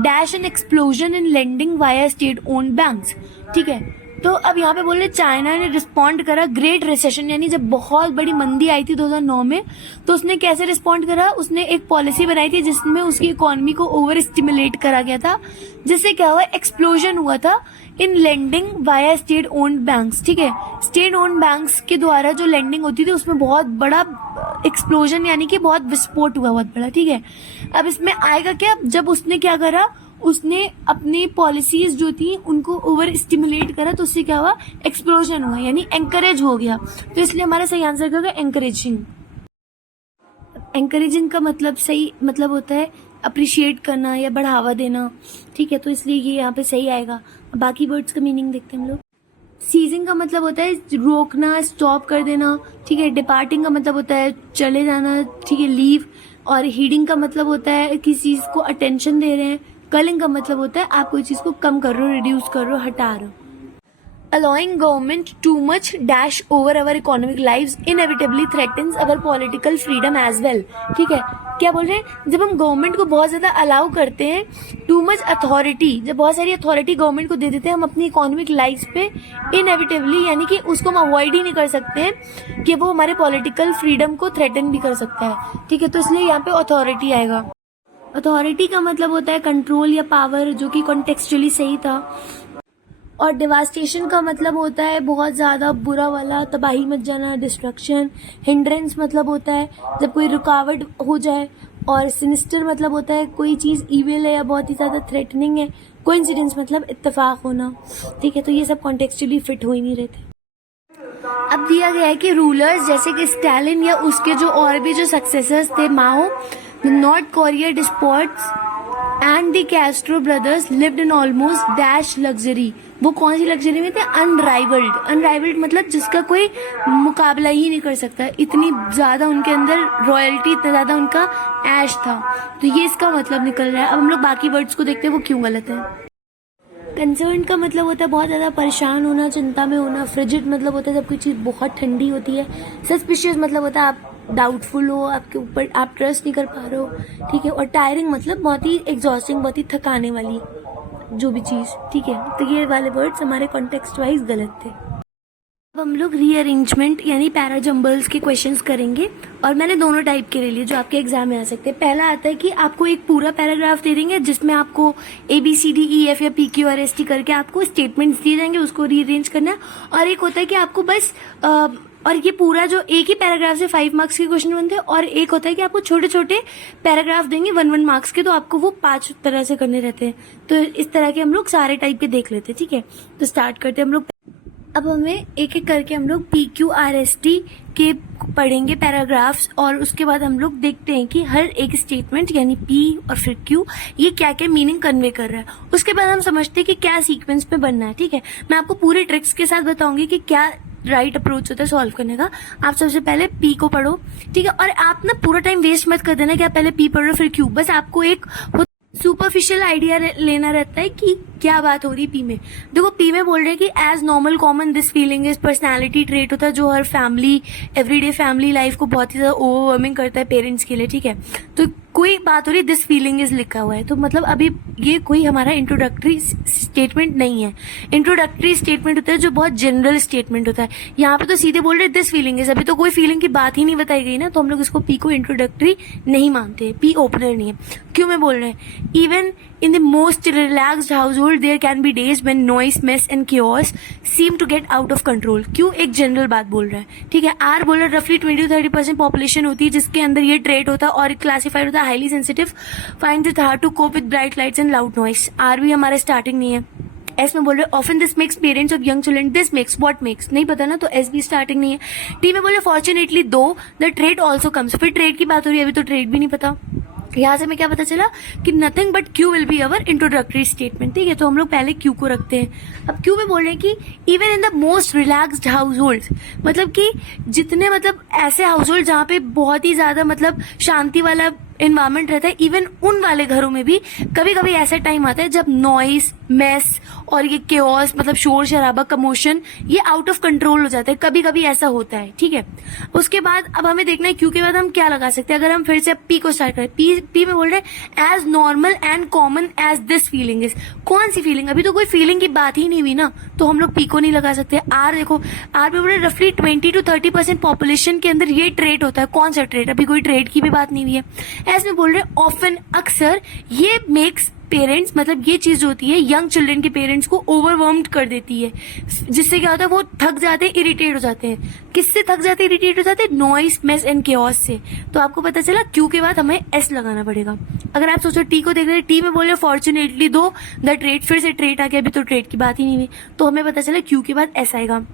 dash an explosion in lending via state-owned banks। ठीक है, तो अब यहाँ पे बोल रहे चाइना ने रिस्पॉन्ड करा ग्रेट रिसेशन, यानी जब बहुत बड़ी मंदी आई थी 2009 में, तो उसने कैसे रिस्पॉन्ड करा, उसने एक पॉलिसी बनाई थी जिसमें उसकी इकोनॉमी को ओवर स्टिमुलेट करा गया था, जिससे क्या हुआ, एक्सप्लोजन हुआ था in lending via state owned banks. ठीक है, स्टेट ओन्ड बैंक्स के द्वारा जो लेंडिंग होती थी उसमें बहुत बड़ा एक्सप्लोजन, यानी कि बहुत विस्फोट हुआ, बहुत बड़ा। ठीक है, अब इसमें आएगा क्या, जब उसने क्या करा, उसने अपनी पॉलिसीज जो थी उनको ओवर स्टिमुलेट करा, तो उससे क्या हुआ, एक्सप्लोजन हुआ, यानी एंकरेज हो गया। तो इसलिए हमारा सही आंसर क्या होगा, एंकरेजिंग। एंकरेजिंग का मतलब सही मतलब होता है अप्रिशिएट करना या बढ़ावा देना। ठीक है, तो इसलिए ये यहाँ पे सही आएगा। बाकी वर्ड्स का मीनिंग देखते हैं हम लोग। सीजिंग का मतलब होता है रोकना, स्टॉप कर देना। ठीक है, डिपार्टिंग का मतलब होता है चले जाना। ठीक है, लीव। और हीडिंग का मतलब होता है किसी चीज को अटेंशन दे रहे हैं। कलिंग का मतलब होता है आप कोई चीज को कम कर रहे हो, रिड्यूस कर रहे हो, हटा रहे हो। Allowing government too much dash over our economic lives inevitably threatens our political freedom as well। ठीक है, क्या बोल रहे हैं, जब हम गवर्नमेंट को बहुत ज्यादा अलाउ करते हैं, टू मच अथॉरिटी, जब बहुत सारी अथॉरिटी गवर्नमेंट को दे देते हैं हम अपनी इकोनॉमिक लाइफ पे, इनएविटेबली यानी कि उसको हम अवॉइड ही नहीं कर सकते हैं कि वो हमारे पॉलिटिकल फ्रीडम को थ्रेटन भी कर सकता है। ठीक है, तो इसलिए यहाँ पे अथॉरिटी आएगा। अथॉरिटी का मतलब होता है कंट्रोल या पावर, जो कि कॉन्टेक्सचुअली सही था। और डिवास्टेशन का मतलब होता है बहुत ज्यादा बुरा वाला, तबाही मच जाना, डिस्ट्रक्शन। हिंड्रेंस मतलब होता है जब कोई रुकावट हो जाए। और सिनिस्टर मतलब होता है कोई चीज इविल है या बहुत ही ज्यादा थ्रेटनिंग है। कोइंसिडेंस मतलब इत्तेफाक होना। ठीक है, तो ये सब कॉन्टेक्सचुअली फिट हो ही नहीं रहे थे। अब दिया गया है कि रूलर्स जैसे कि स्टालिन या उसके जो और भी जो सक्सेसर्स थे, Mao, North Korea despots and the Castro brothers lived in almost dash luxury. वो कौन सी लग्जरी में थे? अनराइवल्ड। अनराइवल्ड मतलब जिसका कोई मुकाबला ही नहीं कर सकता, इतनी ज्यादा उनके अंदर रॉयल्टी, इतना ज्यादा उनका ऐश था। तो ये इसका मतलब निकल रहा है। अब हम लोग बाकी वर्ड्स को देखते हैं वो क्यों गलत है। कंसर्न का मतलब होता है बहुत ज्यादा परेशान होना, चिंता में होना। फ्रिजिड मतलब होता है जब कोई चीज बहुत ठंडी होती है। सस्पिशियस मतलब होता है आप डाउटफुल हो, आपके ऊपर आप ट्रस्ट नहीं कर पा रहे हो, ठीक है। और टायरिंग मतलब बहुत ही एग्जॉस्टिंग, बहुत ही थकाने वाली जो भी चीज, ठीक है। तो ये वाले वर्ड्स हमारे कॉन्टेक्स्ट वाइज गलत थे। अब हम लोग रीअरेंजमेंट यानी पैराजम्बल्स के क्वेश्चंस करेंगे, और मैंने दोनों टाइप के ले लिए जो आपके एग्जाम में आ सकते हैं। पहला आता है कि आपको एक पूरा पैराग्राफ दे देंगे जिसमें आपको ABCDEF या PQRST करके आपको स्टेटमेंट्स दिए जाएंगे, उसको रीअरेंज करना है। और एक होता है कि आपको बस और ये पूरा जो एक ही पैराग्राफ से 5 मार्क्स के क्वेश्चन बनते हैं, और एक होता है कि आपको छोटे छोटे पैराग्राफ देंगे 1-1 मार्क्स के, तो आपको वो 5 तरह से करने रहते हैं। तो इस तरह के हम लोग सारे टाइप के देख लेते हैं, ठीक है। तो स्टार्ट करते हैं हम लोग। अब हमें एक एक करके हम लोग PQRST के पढ़ेंगे पैराग्राफ्स, और उसके बाद हम लोग देखते हैं कि हर एक स्टेटमेंट यानी P और फिर Q ये क्या क्या मीनिंग कन्वे कर रहा है। उसके बाद हम समझते हैं कि क्या सीक्वेंस में बनना है, ठीक है। मैं आपको पूरे ट्रिक्स के साथ बताऊंगी कि क्या राइट अप्रोच होता है सॉल्व करने का। आप सबसे पहले P को पढ़ो, ठीक है। और आप ना पूरा टाइम वेस्ट मत कर देना कि आप पहले P पढ़ो फिर Q। बस आपको एक सुपरफिशियल आइडिया लेना रहता है कि क्या बात हो रही P में। देखो P में बोल रहे हैं कि as normal common this feeling is personality trait होता है जो हर फैमिली एवरीडे फैमिली लाइफ को बहुत ही ज्यादा ओवरवेलमिंग करता है पेरेंट्स के लिए, ठीक है। तो कोई बात हो रही दिस फीलिंग इज लिखा हुआ है, तो मतलब अभी ये कोई हमारा इंट्रोडक्टरी स्टेटमेंट नहीं है। इंट्रोडक्टरी स्टेटमेंट होता है जो बहुत जनरल स्टेटमेंट होता है। यहाँ पे तो सीधे बोल रहे दिस फीलिंग इज, अभी तो कोई फीलिंग की बात ही नहीं बताई गई ना, तो हम लोग इसको P को इंट्रोडक्टरी नहीं मानते, P ओपनर नहीं है। क्यों में बोल रहे हैं even in the most relaxed household there can be days when noise, mess and chaos seem to get out of control। क्यों? एक जनरल बात बोल रहा है, ठीक है। R बोल रहा है रफली 20-30% पॉपुलेशन होती है जिसके अंदर ये ट्रेट होता है और क्लासिफाइड होता है highly sensitive, find it hard to cope with bright lights and loud noise. R भी हमारा स्टार्टिंग नहीं है। S में बोल रहे often this makes parents of young children, this makes what makes नहीं पता ना, तो S भी स्टार्टिंग नहीं है। T में बोल रहे फॉर्चुनेटली दो द ट्रेड ऑल्सो कम्स, फिर ट्रेड की बात हो रही है, अभी तो ट्रेड भी नहीं पता। यहाँ से हमें क्या पता चला कि nothing but Q will be our introductory statement, ठीक है। तो हम लोग पहले Q को रखते हैं। अब Q में बोल रहे हैं कि even in the most relaxed house hold, मतलब कि जितने मतलब ऐसे हाउस होल्ड जहाँ पे बहुत ही ज्यादा मतलब शांति वाला इन्वायरमेंट रहता है, इवन उन वाले घरों में भी कभी कभी ऐसा टाइम आता है जब नॉइस, मेस और ये केओस मतलब शोर शराबा, कमोशन ये आउट ऑफ कंट्रोल हो जाता है, कभी कभी ऐसा होता है, ठीक है। उसके बाद अब हमें देखना है Q के बाद हम क्या लगा सकते हैं। अगर हम फिर से P को स्टार्ट करें, P में बोल रहे हैं as normal and common as this feeling is. कौन सी फीलिंग? अभी तो कोई फीलिंग की बात ही नहीं हुई ना, तो हम लोग P को नहीं लगा सकते। R देखो, R पे बोल रहे रफली 20-30% पॉपुलेशन के अंदर ये ट्रेट होता है। कौन सा ट्रेट? अभी कोई ट्रेट की भी बात नहीं हुई है। एस में बोल रहे ऑफन अक्सर ये मेक्स पेरेंट्स मतलब ये चीज होती है यंग चिल्ड्रन के पेरेंट्स को ओवरवर्म्ड कर देती है, जिससे क्या होता है वो थक जाते हैं, इरिटेट हो जाते हैं। किससे थक जाते हैं, इरिटेट हो जाते हैं? नॉइस, मेस एंड केओस से। तो आपको पता चला Q के बाद हमें S लगाना पड़ेगा। अगर आप सोचो T को देख रहे हैं, T में बोल रहे फॉर्चुनेटली दो द ट्रेड, फिर से ट्रेड आ गया, अभी तो ट्रेड की बात ही नहीं हुई, तो हमें पता चला Q के बाद S आएगा।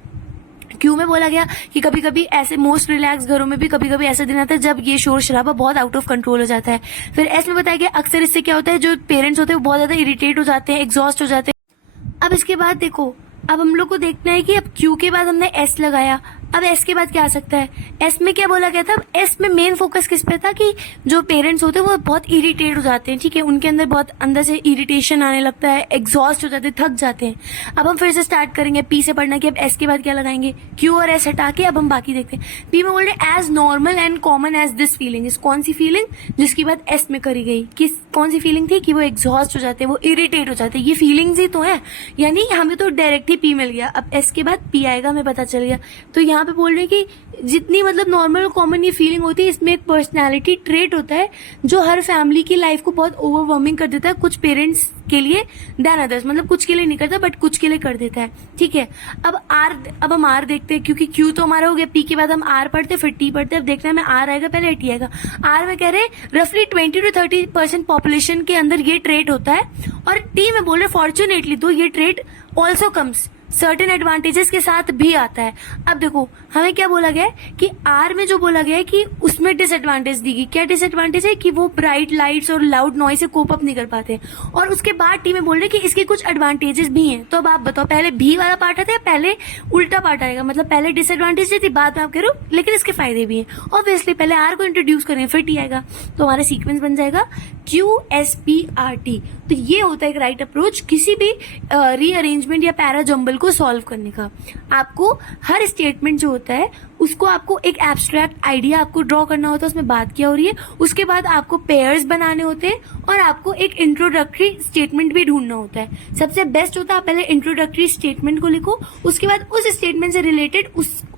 Q में बोला गया कि कभी कभी ऐसे मोस्ट रिलैक्स घरों में भी कभी कभी ऐसा दिन आता है जब ये शोर शराबा बहुत आउट ऑफ कंट्रोल हो जाता है। फिर S में बताया गया अक्सर इससे क्या होता है जो पेरेंट्स होते हैं वो बहुत ज्यादा इरिटेट हो जाते हैं, एग्जॉस्ट हो जाते हैं। अब इसके बाद देखो, अब हम लोग को देखना है कि अब Q के बाद हमने S लगाया, अब S के बाद क्या आ सकता है? S में क्या बोला गया था? S में मेन फोकस किस पे था कि जो पेरेंट्स होते हैं वो बहुत इरिटेट हो जाते हैं, ठीक है। उनके अंदर बहुत अंदर से इरिटेशन आने लगता है, एग्जॉस्ट हो जाते हैं, थक जाते हैं। अब हम फिर से स्टार्ट करेंगे P से पढ़ना कि अब S के बाद क्या लगाएंगे। Q और S हटा के अब हम बाकी देखते हैं। P में बोल रहे as normal and common as this feeling is. कौन सी फीलिंग? जिसकी बात S में करी गई। किस कौन सी फीलिंग थी? कि वो एग्जॉस्ट हो जाते हैं, वो इरिटेट हो जाते हैं। ये फीलिंग्स ही तो है, यानी हमें तो डायरेक्ट ही P मिल गया। अब S के बाद P आएगा, हमें पता चल गया। तो यहाँ पे बोल रहे हैं कि जितनी मतलब नॉर्मल और कॉमन ये फीलिंग होती है, इसमें एक पर्सनालिटी ट्रेट होता है जो हर फैमिली की लाइफ को बहुत ओवरवेलमिंग कर देता है, कुछ पेरेंट्स के लिए देन अदर्स, मतलब कुछ के लिए नहीं करता बट कुछ के लिए कर देता है, ठीक है। अब हम R देखते हैं, क्योंकि Q तो हमारा हो गया, P के बाद हम R पढ़ते फिर T पढ़ते। अब देखना है में R आएगा पहले T आएगा। R में कह रहे रफली 20-30% पॉपुलेशन के अंदर ये ट्रेट होता है, और T में बोल रहे फॉर्चुनेटली तो ये trait also comes, certain advantages के साथ भी आता है। अब देखो हमें क्या बोला गया है कि आर में जो बोला गया है कि उसमें डिसएडवांटेज दी गई। क्या डिसएडवांटेज है कि वो ब्राइट लाइट्स और लाउड नॉइज से कोप अप नहीं कर पाते। और उसके बाद टी में बोल रहे कि इसके कुछ एडवांटेजेस भी हैं। तो अब आप बताओ पहले भी वाला पार्ट आता है, पहले उल्टा पार्ट आएगा, मतलब पहले डिसएडवांटेज थी बाद में आप कह रहे हो लेकिन इसके फायदे भी हैं। ऑब्वियसली पहले आर को इंट्रोड्यूस करें फिर टी आएगा, तो हमारा सीक्वेंस बन जाएगा QSPRT। तो ये होता है एक राइट अप्रोच किसी भी रीअरेंजमेंट या पैराजम्बल को सॉल्व करने का। आपको हर स्टेटमेंट जो होता है उसको आपको एक एब्स्ट्रैक्ट आइडिया आपको ड्रॉ करना होता है, उसमें बात क्या हो रही है, उसके बाद आपको पेयर्स बनाने होते हैं और आपको एक इंट्रोडक्टरी स्टेटमेंट भी ढूंढना होता है। सबसे बेस्ट होता है आप पहले इंट्रोडक्टरी स्टेटमेंट को लिखो, उसके बाद उस स्टेटमेंट से रिलेटेड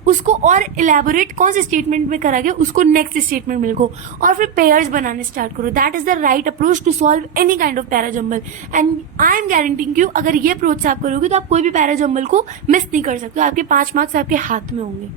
उसको और इलेबोरेट कौन से स्टेटमेंट में करा गया उसको नेक्स्ट स्टेटमेंट में लिखो और फिर पेयर्स बनाने स्टार्ट करो। That is the right approach to solve any kind of parajumble. And I am guaranteeing you अगर ये अप्रोच आप करोगे तो आप कोई भी पैराजम्बल को मिस नहीं कर सकते। आपके 5 मार्क्स आपके हाथ में होंगे।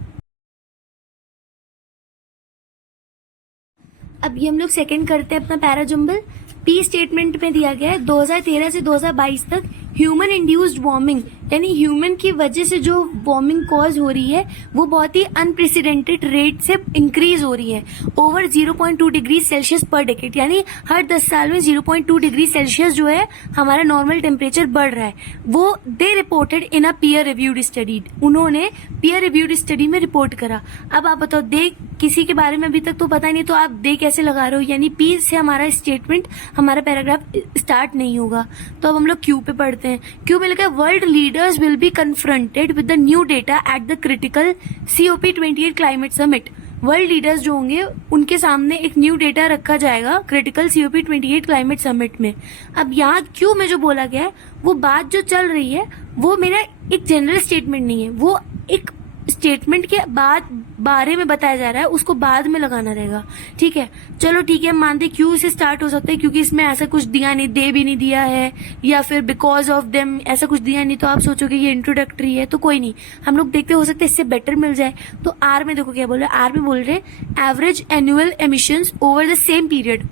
अब ये हम लोग सेकंड करते हैं अपना पैराजम्बल। पी स्टेटमेंट में दिया गया है 2013 से 2022 तक ह्यूमन इंड्यूस्ड वार्मिंग, यानी ह्यूमन की वजह से जो वार्मिंग कॉज हो रही है वो बहुत ही अनप्रेसिडेंटेड रेट से इंक्रीज हो रही है, ओवर 0.2 डिग्री सेल्सियस पर डेकेड। यानी हर 10 साल में 0.2 डिग्री सेल्सियस जो है हमारा नॉर्मल टेम्परेचर बढ़ रहा है। वो दे reported in a peer reviewed study, उन्होंने पीयर रिव्यूड स्टडी में रिपोर्ट करा। अब आप बताओ दे किसी के बारे में अभी तक तो पता नहीं, तो आप दे कैसे लगा रहे हो, यानी पी से हमारा स्टेटमेंट हमारा पैराग्राफ स्टार्ट नहीं होगा। तो अब हम लोग क्यू पे पढ़ते हैं। क्यू में लिखा है world leaders will be confronted with the new data at the critical COP28 climate summit. World leaders जो होंगे उनके सामने एक न्यू डेटा रखा जाएगा क्रिटिकल COP28 क्लाइमेट समिट में। अब यहाँ क्यू में जो बोला गया है वो बात जो चल रही है वो मेरा एक जनरल स्टेटमेंट नहीं है, वो एक स्टेटमेंट के बाद बारे में बताया जा रहा है, उसको बाद में लगाना रहेगा। ठीक है, चलो ठीक है, मानते क्यू से स्टार्ट हो सकता है क्योंकि इसमें ऐसा कुछ दिया नहीं, दे भी नहीं दिया है या फिर बिकॉज ऑफ देम ऐसा कुछ दिया नहीं, तो आप सोचोगे ये इंट्रोडक्टरी है तो कोई नहीं, हम लोग देखते हो सकता है इससे बेटर मिल जाए। तो आर में देखो क्या बोल रहे हैं, आर में बोल रहे हैं average annual emissions over the same period.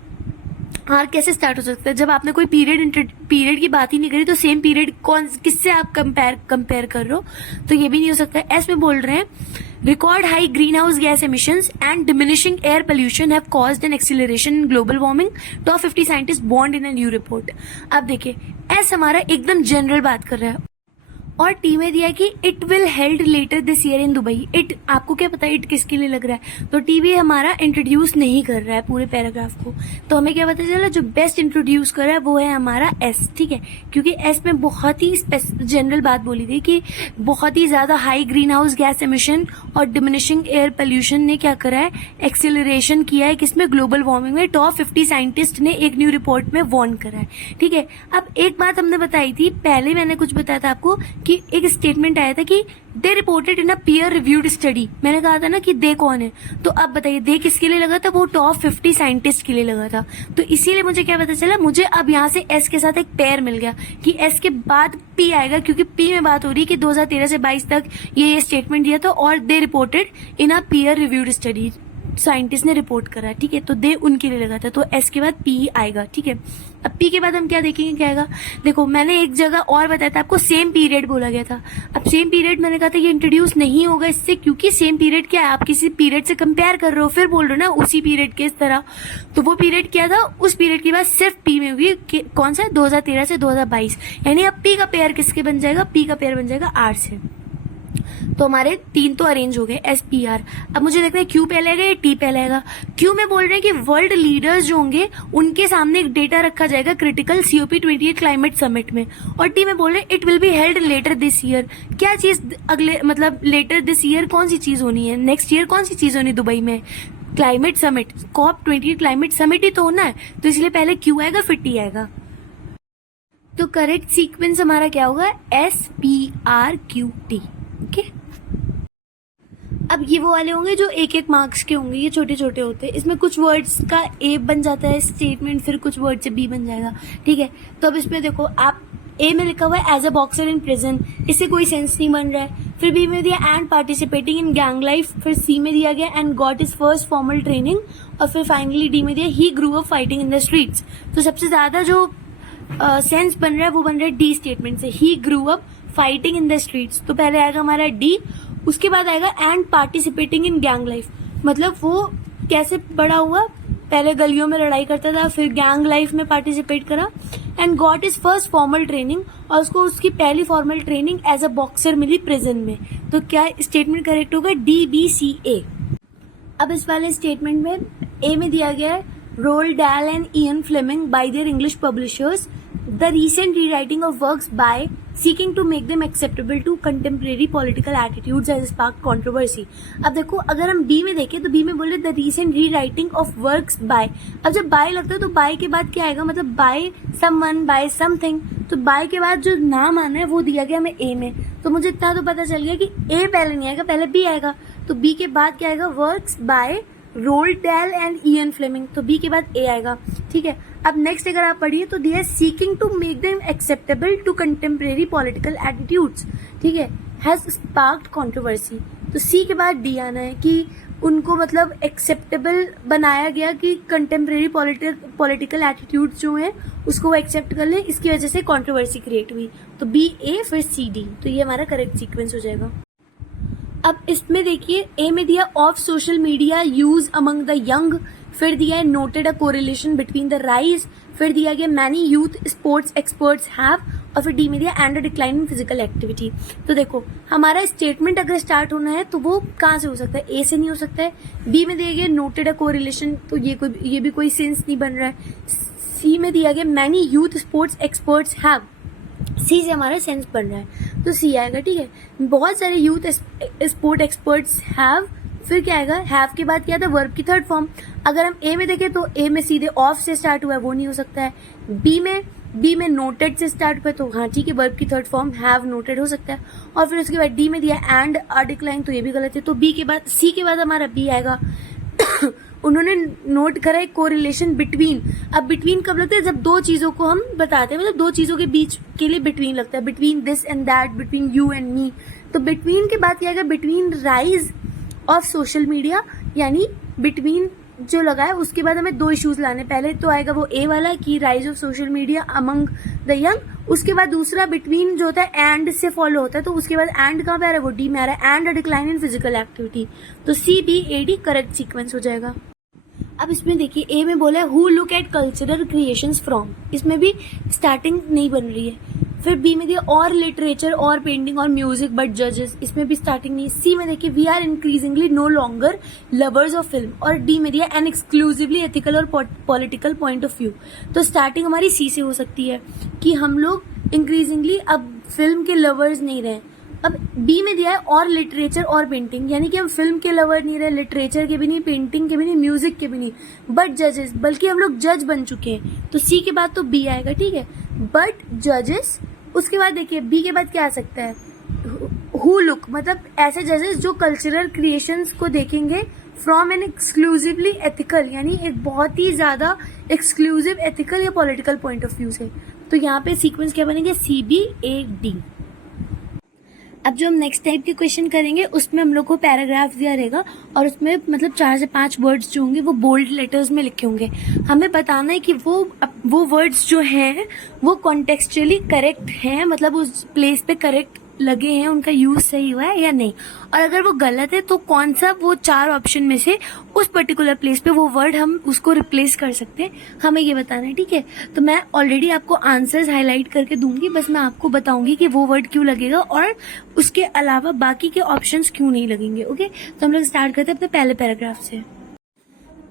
R कैसे स्टार्ट हो सकता है जब आपने कोई पीरियड की बात ही नहीं करी, तो सेम पीरियड कौन किससे आप कंपेयर कर रहे हो, तो ये भी नहीं हो सकता। एस में बोल रहे हैं record high green house gas emissions and diminishing air pollution have caused an acceleration in global warming, top 50 scientist warned in a new report. अब देखिए एस हमारा एकदम जनरल बात कर रहा है और टी में दिया कि it will held later this year in Dubai. It आपको क्या पता है इट किसके लिए लग रहा है, तो टी भी हमारा इंट्रोड्यूस नहीं कर रहा है पूरे पैराग्राफ को। तो हमें क्या पता चला, जो बेस्ट इंट्रोड्यूस कर रहा है वो है हमारा एस। ठीक है, क्योंकि एस में बहुत ही जनरल बात बोली थी कि बहुत ही ज्यादा high green house gas emission और डिमिनिशिंग एयर पोल्यूशन ने क्या करा है, एक्सेलरेशन किया है किसमें, ग्लोबल वार्मिंग में। टॉप 50 साइंटिस्ट ने एक न्यू रिपोर्ट में वार्न करा है। ठीक है, अब एक बात हमने बताई थी पहले, मैंने कुछ बताया था आपको कि एक स्टेटमेंट आया था कि दे reported in a peer reviewed study. मैंने कहा था ना कि दे कौन है, तो अब बताइए दे किसके लिए लगा था, वो टॉप 50 साइंटिस्ट के लिए लगा था। तो इसीलिए मुझे क्या पता चला, मुझे अब यहाँ से एस के साथ एक पेयर मिल गया कि एस के बाद पी आएगा, क्योंकि पी में बात हो रही है कि 2013 से 22 तक ये स्टेटमेंट दिया था और दे reported in a peer reviewed study, scientist ने रिपोर्ट करा। ठीक है, तो दे उनके लिए लगा था, तो एस के बाद पी आएगा। ठीक है, अब पी के बाद हम क्या देखेंगे, क्या आएगा, देखो मैंने एक जगह और बताया था आपको सेम पीरियड बोला गया था। अब सेम पीरियड मैंने कहा था ये इंट्रोड्यूस नहीं होगा इससे, क्योंकि सेम पीरियड क्या है, आप किसी पीरियड से कंपेयर कर रहे हो, फिर बोल रहे हो ना उसी पीरियड के इस तरह। तो वो पीरियड क्या था, उस पीरियड की बात सिर्फ पी में हुई, कौन सा, 2013 से 2022। यानी अब पी का पेयर किसके बन जाएगा, पी का पेयर बन जाएगा आर से। तो हमारे 3 तो अरेंज हो गए एस पी आर। अब मुझे लगता है क्यू पहले आएगा या टी पहले आएगा। क्यू में बोल रहे हैं कि वर्ल्ड लीडर्स जो होंगे उनके सामने एक डेटा रखा जाएगा क्रिटिकल COP28 क्लाइमेट समिट में, और टी में बोल रहे हैं it will be held later this year. क्या चीज अगले, मतलब लेटर दिस ईयर कौन सी चीज होनी है, नेक्स्ट ईयर कौन सी चीज होनी दुबई में, climate summit, COP28 climate summit ही तो होना है, तो इसलिए पहले क्यू आएगा फिर टी आएगा। तो करेक्ट सीक्वेंस हमारा क्या होगा, SPRQT। ओके, अब ये वो वाले होंगे जो 1-1 मार्क्स के होंगे, ये छोटे छोटे होते हैं, इसमें कुछ वर्ड्स का ए बन जाता है स्टेटमेंट, फिर कुछ वर्ड से बी बन जाएगा। ठीक है, तो अब इसमें देखो आप ए में लिखा हुआ है as a boxer in prison, इससे कोई सेंस नहीं बन रहा है। फिर बी में दिया and participating in gang life, फिर सी में दिया गया and got is first formal training, और फिर फाइनली डी में दिया he grew up fighting in the streets. तो सबसे ज्यादा जो सेंस बन रहा है वो बन रहा है डी स्टेटमेंट से, he grew up fighting in the streets, तो पहले आएगा हमारा डी, उसके बाद आएगा and participating in gang life, मतलब वो कैसे बड़ा हुआ, पहले गलियों में लड़ाई करता था, फिर गैंग लाइफ में पार्टिसिपेट करा, and got is first formal training, और उसको उसकी पहली formal training as a boxer मिली प्रिजन में। तो क्या स्टेटमेंट करेक्ट होगा? DBCA। अब इस वाले स्टेटमेंट में ए में दिया गया है Roald Dahl and Ian Fleming by their English publishers the recent rewriting of works by seeking to make them acceptable to contemporary political attitudes has sparked controversy। अब देखो, अगर हम बी में देखें तो बी में बोले the recent rewriting of works bye, अब जब बाय लगता है तो बाय के बाद क्या आएगा, मतलब बाय समवन, बाय समथिंग, तो बाय के बाद जो नाम आना है वो दिया गया हमें ए में, तो मुझे इतना तो पता चल गया कि ए पहले नहीं आएगा, पहले बी आएगा, तो बी के बाद क्या आएगा, works by rolled Dahl and Ian Fleming, तो बी के बाद ए आएगा, ठीक है। अब नेक्स्ट अगर आप पढ़िए तो दिया seeking to make them acceptable to contemporary political attitudes, ठीक है, हैज स्पार्क्ड कंट्रोवर्सी, तो सी के बाद डी आना है कि उनको मतलब एक्सेप्टेबल बनाया गया कि कंटेम्प्रेरी पॉलिटिकल एटीट्यूड्स जो हैं उसको वो एक्सेप्ट कर लें, इसकी वजह से कंट्रोवर्सी क्रिएट हुई, तो बी ए फिर सी डी, तो ये हमारा करेक्ट सीक्वेंस हो जाएगा। अब इसमें देखिए ए में दिया of social media use among the young, फिर दिया है noted a correlation between the rise, फिर दिया गया many youth sports experts have, और फिर डी में दिया and a decline in physical activity. तो देखो हमारा स्टेटमेंट अगर स्टार्ट होना है तो वो कहाँ से हो सकता है, ए से नहीं हो सकता है, बी में दिया गया नोटेड अ कोरिलेशन, तो ये भी कोई सेंस नहीं बन रहा है, सी में दिया गया many youth sports experts have, C से हमारा सेंस बन रहा है तो सी आएगा, ठीक है। बहुत सारे यूथ स्पोर्ट एक्सपर्ट्स हैव, फिर क्या आएगा, हैव के बाद क्या था, वर्ब की थर्ड फॉर्म। अगर हम ए में देखें तो ए में सीधे ऑफ से स्टार्ट हुआ है, वो नहीं हो सकता है। बी में नोटेड से स्टार्ट हुआ है, तो हाँ ठीक है, वर्ब की थर्ड फॉर्म हैव नोटेड हो सकता है। और फिर उसके बाद डी में दिया एंड अ डिक्लाइन, तो ये भी गलत है, तो बी के बाद सी के बाद हमारा बी आएगा। उन्होंने नोट करा एक कोरिलेशन बिटवीन, अब बिटवीन कब लगता है, जब दो चीजों को हम बताते हैं, मतलब दो चीजों के बीच के लिए बिटवीन लगता है, between this and that, between you and me, तो बिटवीन के बाद क्या आएगा, between rise of social media, यानी बिटवीन जो लगा है उसके बाद हमें दो इश्यूज लाने, पहले तो आएगा वो ए वाला कि rise of social media among the young, उसके बाद दूसरा बिटवीन जो होता है एंड से फॉलो होता है, तो उसके बाद एंड कहाँ पे आ रहा है, वो डी में आ रहा है, and a decline in physical activity, तो C B A D correct sequence हो जाएगा। अब इसमें देखिए ए में बोला है who look at cultural creations from, इसमें भी स्टार्टिंग नहीं बन रही है। फिर बी में दिया और लिटरेचर और पेंटिंग और म्यूजिक बट जजेस, इसमें भी स्टार्टिंग नहीं है। सी में देखिए we are increasingly no longer lovers of film, और डी में दिया एन एक्सक्लूसिवली एथिकल और पॉलिटिकल पॉइंट ऑफ व्यू, तो स्टार्टिंग हमारी सी से हो सकती है कि हम लोग इंक्रीजिंगली अब फिल्म के लवर्स नहीं रहे। अब बी में दिया है और लिटरेचर और पेंटिंग, यानी कि हम फिल्म के लवर नहीं रहे, लिटरेचर के भी नहीं, पेंटिंग के भी नहीं, म्यूजिक के भी नहीं, बट जजेस, बल्कि हम लोग जज बन चुके हैं, तो सी के बाद तो बी आएगा, ठीक है, बट जजेस। उसके बाद देखिए बी के बाद क्या आ सकता है, हु लुक, मतलब ऐसे जजेस जो कल्चरल क्रिएशंस को देखेंगे फ्रॉम एन एक्सक्लूसिवली एथिकल, यानी एक बहुत ही ज्यादा एक्सक्लूसिव एथिकल या पॉलिटिकल पॉइंट ऑफ व्यू से, तो यहाँ पे सीक्वेंस क्या बनेंगे, सी बी ए डी। अब जो हम नेक्स्ट टाइप के क्वेश्चन करेंगे उसमें हम लोग को पैराग्राफ दिया रहेगा और उसमें मतलब 4 से 5 वर्ड्स जो होंगे वो बोल्ड लेटर्स में लिखे होंगे। हमें बताना है कि वो वर्ड्स जो हैं वो कॉन्टेक्सचुअली करेक्ट हैं, मतलब उस प्लेस पे करेक्ट लगे हैं, उनका यूज सही हुआ है या नहीं, और अगर वो गलत है तो कौन सा वो 4 ऑप्शन में से उस पर्टिकुलर प्लेस पे वो वर्ड हम उसको रिप्लेस कर सकते हैं, हमें ये बताना है, ठीक है। तो मैं ऑलरेडी आपको आंसर्स हाईलाइट करके दूंगी, बस मैं आपको बताऊंगी कि वो वर्ड क्यों लगेगा और उसके अलावा बाकी के ऑप्शंस क्यों नहीं लगेंगे। ओके, तो हम लोग स्टार्ट करते हैं अपने पहले पैराग्राफ से।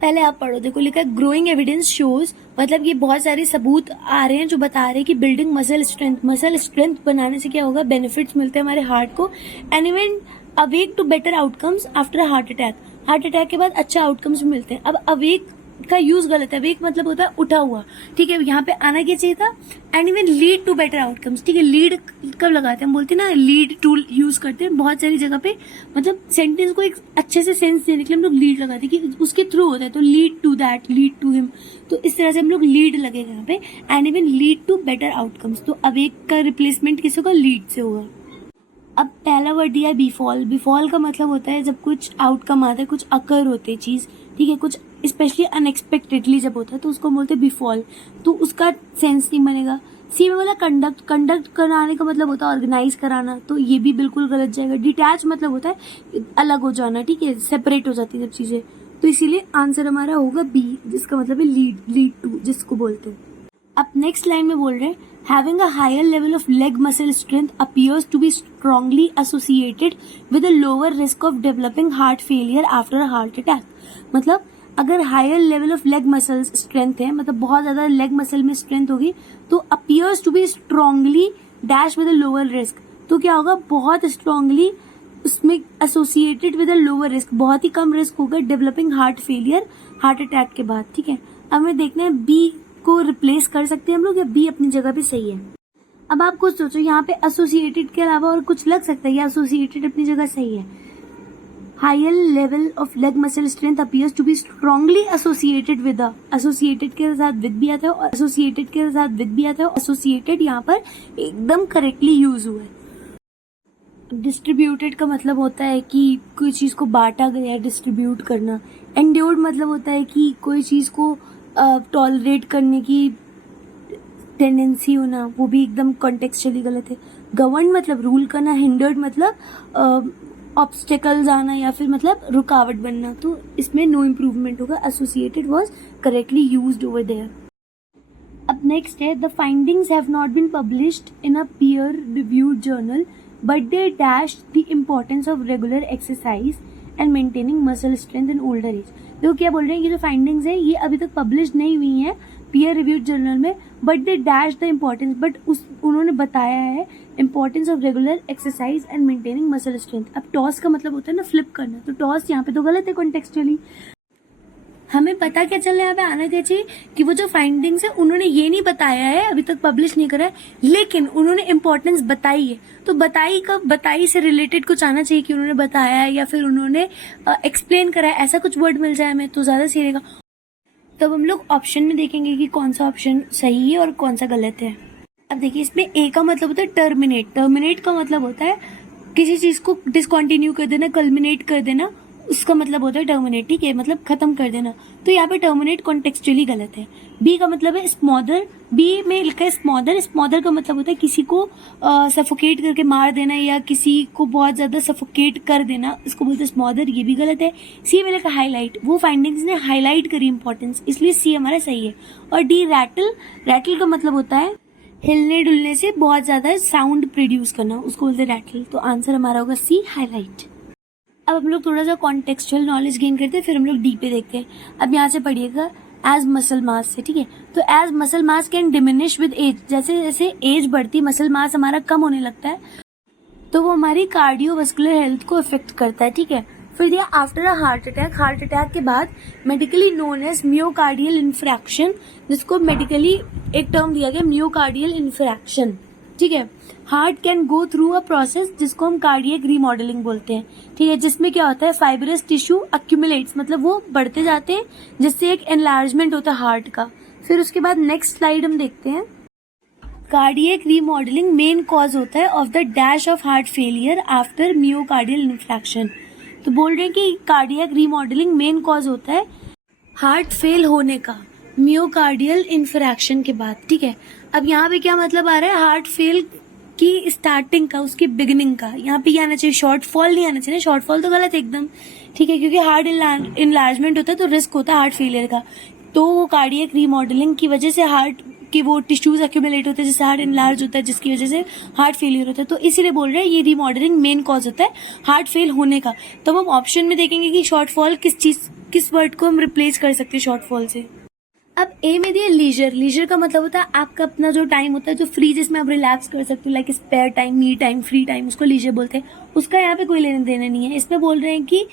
पहले आप पढ़ो, देखो लिखा है ग्रोइंग एविडेंस शोज, मतलब ये बहुत सारे सबूत आ रहे हैं जो बता रहे हैं कि बिल्डिंग मसल स्ट्रेंथ बनाने से क्या होगा, बेनिफिट्स मिलते हैं हमारे हार्ट को, and even awake to better outcomes after heart attack के बाद अच्छा आउटकम्स मिलते हैं। अब अवेक का यूज गलत है, अवेक मतलब होता है उठा हुआ, ठीक है, यहाँ पे आना क्या चाहिए था, and even lead to better outcomes, ठीक है, लीड कब लगाते हैं, हम बोलते हैं ना लीड टू यूज करते हैं बहुत सारी जगह पे, मतलब सेंटेंस को एक अच्छे से सेंस देने के लिए हम लोग लीड लगाते हैं कि उसके थ्रू होता है, तो lead to that, lead to him, तो इस तरह से हम लोग लीड लगेगा यहाँ पे, and even lead to better outcomes, तो अवेक का रिप्लेसमेंट किस होगा, लीड से होगा। अब पहला वर्ड दिया है बिफॉल का मतलब होता है जब कुछ आउटकम आता है, कुछ अकर होते चीज, ठीक है, कुछ स्पेशली अनएक्सपेक्टेडली जब होता है तो उसको बोलते हैं बिफॉल, तो उसका सेंस नहीं बनेगा। सी में बोला कंडक्ट कराने का मतलब होता है ऑर्गेनाइज कराना, तो ये भी बिल्कुल गलत जाएगा। डिटैच मतलब होता है अलग हो जाना, ठीक है, सेपरेट हो जाती है सब चीजें, तो इसीलिए आंसर हमारा होगा बी, जिसका मतलब है लीड टू जिसको बोलते हैं। अब नेक्स्ट लाइन में बोल रहे हैं having a higher level of leg muscle strength appears to be strongly associated with a lower risk of developing heart failure after a heart attack। मतलब अगर higher level of leg muscle strength है, मतलब बहुत ज्यादा leg muscle में strength होगी, तो appears to be strongly dash with a lower risk, तो क्या होगा, बहुत स्ट्रांगली उसमें associated with a lower risk, बहुत ही कम रिस्क होगा developing heart failure heart attack के बाद। ठीक है, अब हमें देखना है बी को रिप्लेस कर सकते हैं हम लोग या बी अपनी जगह पे सही है। अब आप कुछ सोचो, यहाँ पे एसोसिएटेड के अलावा और कुछ लग सकता है या एसोसिएटेड अपनी जगह सही है। Higher level of leg muscle strength appears to be strongly associated with, associated के साथ विद भी आता है और एसोसिएटेड के साथ विद भी आता है, एसोसिएटेड यहाँ पर एकदम करेक्टली यूज हुआ है। डिस्ट्रीब्यूटेड का मतलब होता है कि कोई चीज को बांटा गया, डिस्ट्रीब्यूट करना। एंड्योर्ड मतलब होता है कि कोई चीज को टॉलरेट करने की टेंडेंसी होना, वो भी एकदम कॉन्टेक्चुअली गलत है। गवर्न मतलब रूल करना, हिंडर्ड मतलब ऑब्स्टेकल्स आना या फिर मतलब रुकावट बनना, तो इसमें नो इम्प्रूवमेंट होगा, associated was correctly used over there. अब नेक्स्ट है the findings have not been published in a peer reviewed journal but they dash the importance of regular exercise and maintaining muscle strength in older age. तो क्या बोल रहे हैं, ये जो findings है ये अभी तक पब्लिश नहीं हुई है पीयर रिव्यूड जर्नल में, but they dash the importance, but उन्होंने बताया है importance of regular exercise and maintaining muscle strength. अब टॉस का मतलब होता है ना फ्लिप करना, तो टॉस यहाँ पे तो गलत है कॉन्टेक्चुअली। हमें पता क्या चल रहा है यहाँ पे आना क्या चाहिए कि वो जो फाइंडिंग्स है उन्होंने ये नहीं बताया है, अभी तक पब्लिश नहीं करा है, लेकिन उन्होंने इम्पोर्टेंस बताई है, तो बताई से रिलेटेड कुछ आना चाहिए कि उन्होंने बताया है या फिर उन्होंने एक्सप्लेन करा है, ऐसा कुछ वर्ड मिल जाए हमें तो ज्यादा सही रहेगा। तब हम लोग ऑप्शन में देखेंगे कि कौन सा ऑप्शन सही है और कौन सा गलत है। अब देखिए, इसमें ए का मतलब होता है टर्मिनेट। टर्मिनेट का मतलब होता है किसी चीज को डिसकंटिन्यू कर देना, कल्मिनेट कर देना, उसका मतलब होता है टर्मिनेट। ठीक है, मतलब खत्म कर देना, तो यहाँ पे टर्मिनेट कॉन्टेक्चुअली गलत है। बी का मतलब है स्मॉदर, बी में लिखा है स्मॉदर। स्मॉदर का मतलब होता है किसी को सफोकेट करके मार देना या किसी को बहुत ज्यादा सफोकेट कर देना, इसको बोलते हैं स्मॉदर, ये भी गलत है। सी में लिखा हाईलाइट, वो फाइंडिंग्स ने हाईलाइट करी इंपॉर्टेंस, इसलिए सी हमारा सही है। और डी रैटल, रैटल का मतलब होता है हिलने डुलने से बहुत ज्यादा साउंड प्रोड्यूस करना, उसको बोलते हैं रैटल, तो आंसर हमारा होगा सी हाईलाइट। अब हम लोग थोड़ा सा कॉन्टेक्चुअल नॉलेज गेन करते हैं, फिर हम लोग डी पे देखते हैं। अब यहाँ से पढ़िएगा एज मसल मास से, ठीक है, तो age muscle mass can diminish with age, जैसे जैसे एज बढ़ती मसल मास हमारा कम होने लगता है, तो वो हमारी कार्डियोवास्कुलर हेल्थ को इफेक्ट करता है। ठीक है, फिर दिया after a heart attack, heart attack के बाद मेडिकली नोन एज मियोकार्डियल इन्फ्रैक्शन, जिसको मेडिकली एक टर्म दिया गया मियोकार्डियल इन्फ्रैक्शन। ठीक है, heart can go through a process जिसको हम कार्डियक रीमॉडलिंग बोलते हैं। ठीक है, जिसमें क्या होता है फाइब्रस टिश्यू अक्यूमुलेट्स, मतलब वो बढ़ते जाते हैं जिससे एक एनलार्जमेंट होता है हार्ट का। फिर उसके बाद नेक्स्ट स्लाइड हम देखते हैं, कार्डियक रीमॉडलिंग मेन कॉज होता है of the dash of heart failure after myocardial infarction. तो बोल रहे हैं कि कार्डियक रीमॉडलिंग मेन कॉज होता है हार्ट फेल होने का मियोकार्डियल इन्फ्रैक्शन के बाद। ठीक है, अब यहाँ पे क्या मतलब आ रहा है, हार्ट फेल की स्टार्टिंग का, उसकी बिगिनिंग का, यहाँ पे क्या आना चाहिए, शॉर्टफॉल नहीं आना चाहिए। शॉर्टफॉल तो गलत है एकदम, ठीक है, क्योंकि हार्ट इनलार्जमेंट होता है तो रिस्क होता है हार्ट फेलियर का, तो वो कार्डियक रीमॉडलिंग की वजह से हार्ट कि वो टिश्यूज एक्यूमुलेट होते हैं जिससे हार्ट इनलार्ज होता है, जिसकी वजह से हार्ट फेलियर होता है, तो इसीलिए बोल रहे हैं ये रीमॉडलिंग मेन कॉज होता है हार्ट फेल होने का। तो हम ऑप्शन में देखेंगे कि शॉर्टफॉल किस वर्ड को हम रिप्लेस कर सकते हैं शॉर्टफॉल से। अब ए में दिया लीजर, लीजर का मतलब होता है आपका अपना जो टाइम होता है जो फ्री, जिसमें आप रिलैक्स कर सकते हो, like spare time, me time, free time, उसको लीजर बोलते हैं। उसका यहाँ पे कोई लेने देने नहीं है। इसमें बोल रहे हैं कि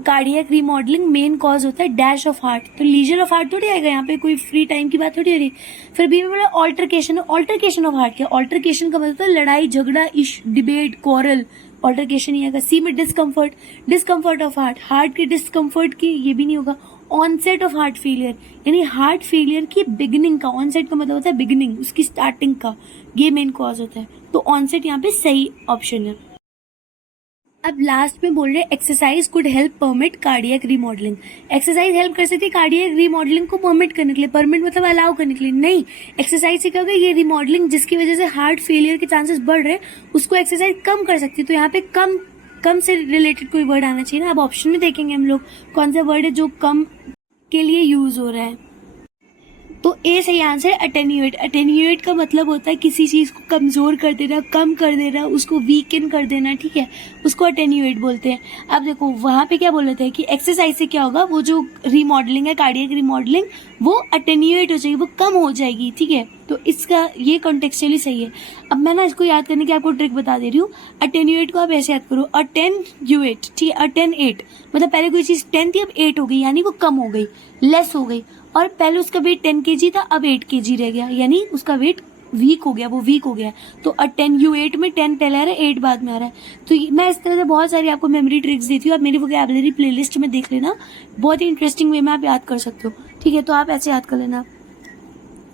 कार्डियक रीमॉडलिंग मेन कॉज होता है डैश ऑफ हार्ट, तो लीजर ऑफ हार्ट थोड़ी आएगा यहाँ पे, कोई फ्री टाइम की बात थोड़ी हो रही। फिर बी में बोला ऑल्टरकेशन, ऑल्टरकेशन ऑफ हार्ट, क्या ऑल्टरकेशन का मतलब होता है लड़ाई झगड़ा, डिबेट, क्वारल, ऑल्टरकेशन ही आएगा। सी में discomfort, discomfort of heart, heart के डिस्कम्फर्ट की ये भी नहीं होगा। ऑनसेट ऑफ हार्ट फेलियर, यानी हार्ट फेलियर की बिगिनिंग का, ऑनसेट का मतलब होता है बिगिनिंग, उसकी स्टार्टिंग का, ये मेन कॉज होता है, तो ऑनसेट यहाँ पे सही ऑप्शन है। अब लास्ट में बोल रहे exercise could help permit cardiac remodelling. Exercise help कर सकती है कार्डियक रीमॉडलिंग को परमिट करने के लिए, परमिट मतलब अलाउ करने के लिए नहीं। एक्सरसाइज से क्या होगा, ये रीमॉडलिंग जिसकी वजह से हार्ट फेलियर के चांसेस बढ़ रहे हैं उसको एक्सरसाइज कम कर सकती है। तो यहाँ पे कम से रिलेटेड कोई वर्ड आना चाहिए ना। अब ऑप्शन में देखेंगे हम लोग कौन सा वर्ड है जो कम के लिए यूज हो रहा है। तो ए सही आंसर अटेन्यूएट। अटेन्यूएट का मतलब होता है किसी चीज को कमजोर कर देना, कम कर देना, उसको वीकन कर देना, ठीक है, उसको अटेन्यूएट बोलते हैं। अब देखो वहां पे क्या बोल रहे थे कि एक्सरसाइज से क्या होगा, वो जो रीमॉडलिंग है कार्डियक रीमॉडलिंग वो अटेन्यूएट हो जाएगी, वो कम हो जाएगी, ठीक है। तो इसका ये कॉन्टेक्चुअली सही है। अब मैं ना इसको याद करने की आपको ट्रिक बता दे रही हूँ। अटेन्यूएट को आप ऐसे याद करो, अटेन्यूएट, ठीक है, अटेन्यूएट मतलब पहले कोई चीज 10 थी अब 8 हो गई, यानी वो कम हो गई, लेस हो गई। और पहले उसका वेट 10 kg था अब 8 kg रह गया, यानी उसका वेट वीक हो गया, वो वीक हो गया। तो अटेन्यूएट में 10 पहले आ रहा है 8 बाद में आ रहा है। तो मैं इस तरह से बहुत सारी आपको मेमोरी ट्रिक्स देती हूँ, आप मेरी वोकैबुलरी प्लेलिस्ट में देख लेना, बहुत ही इंटरेस्टिंग वे में आप याद कर सकते हो, ठीक है। तो आप ऐसे याद कर लेना।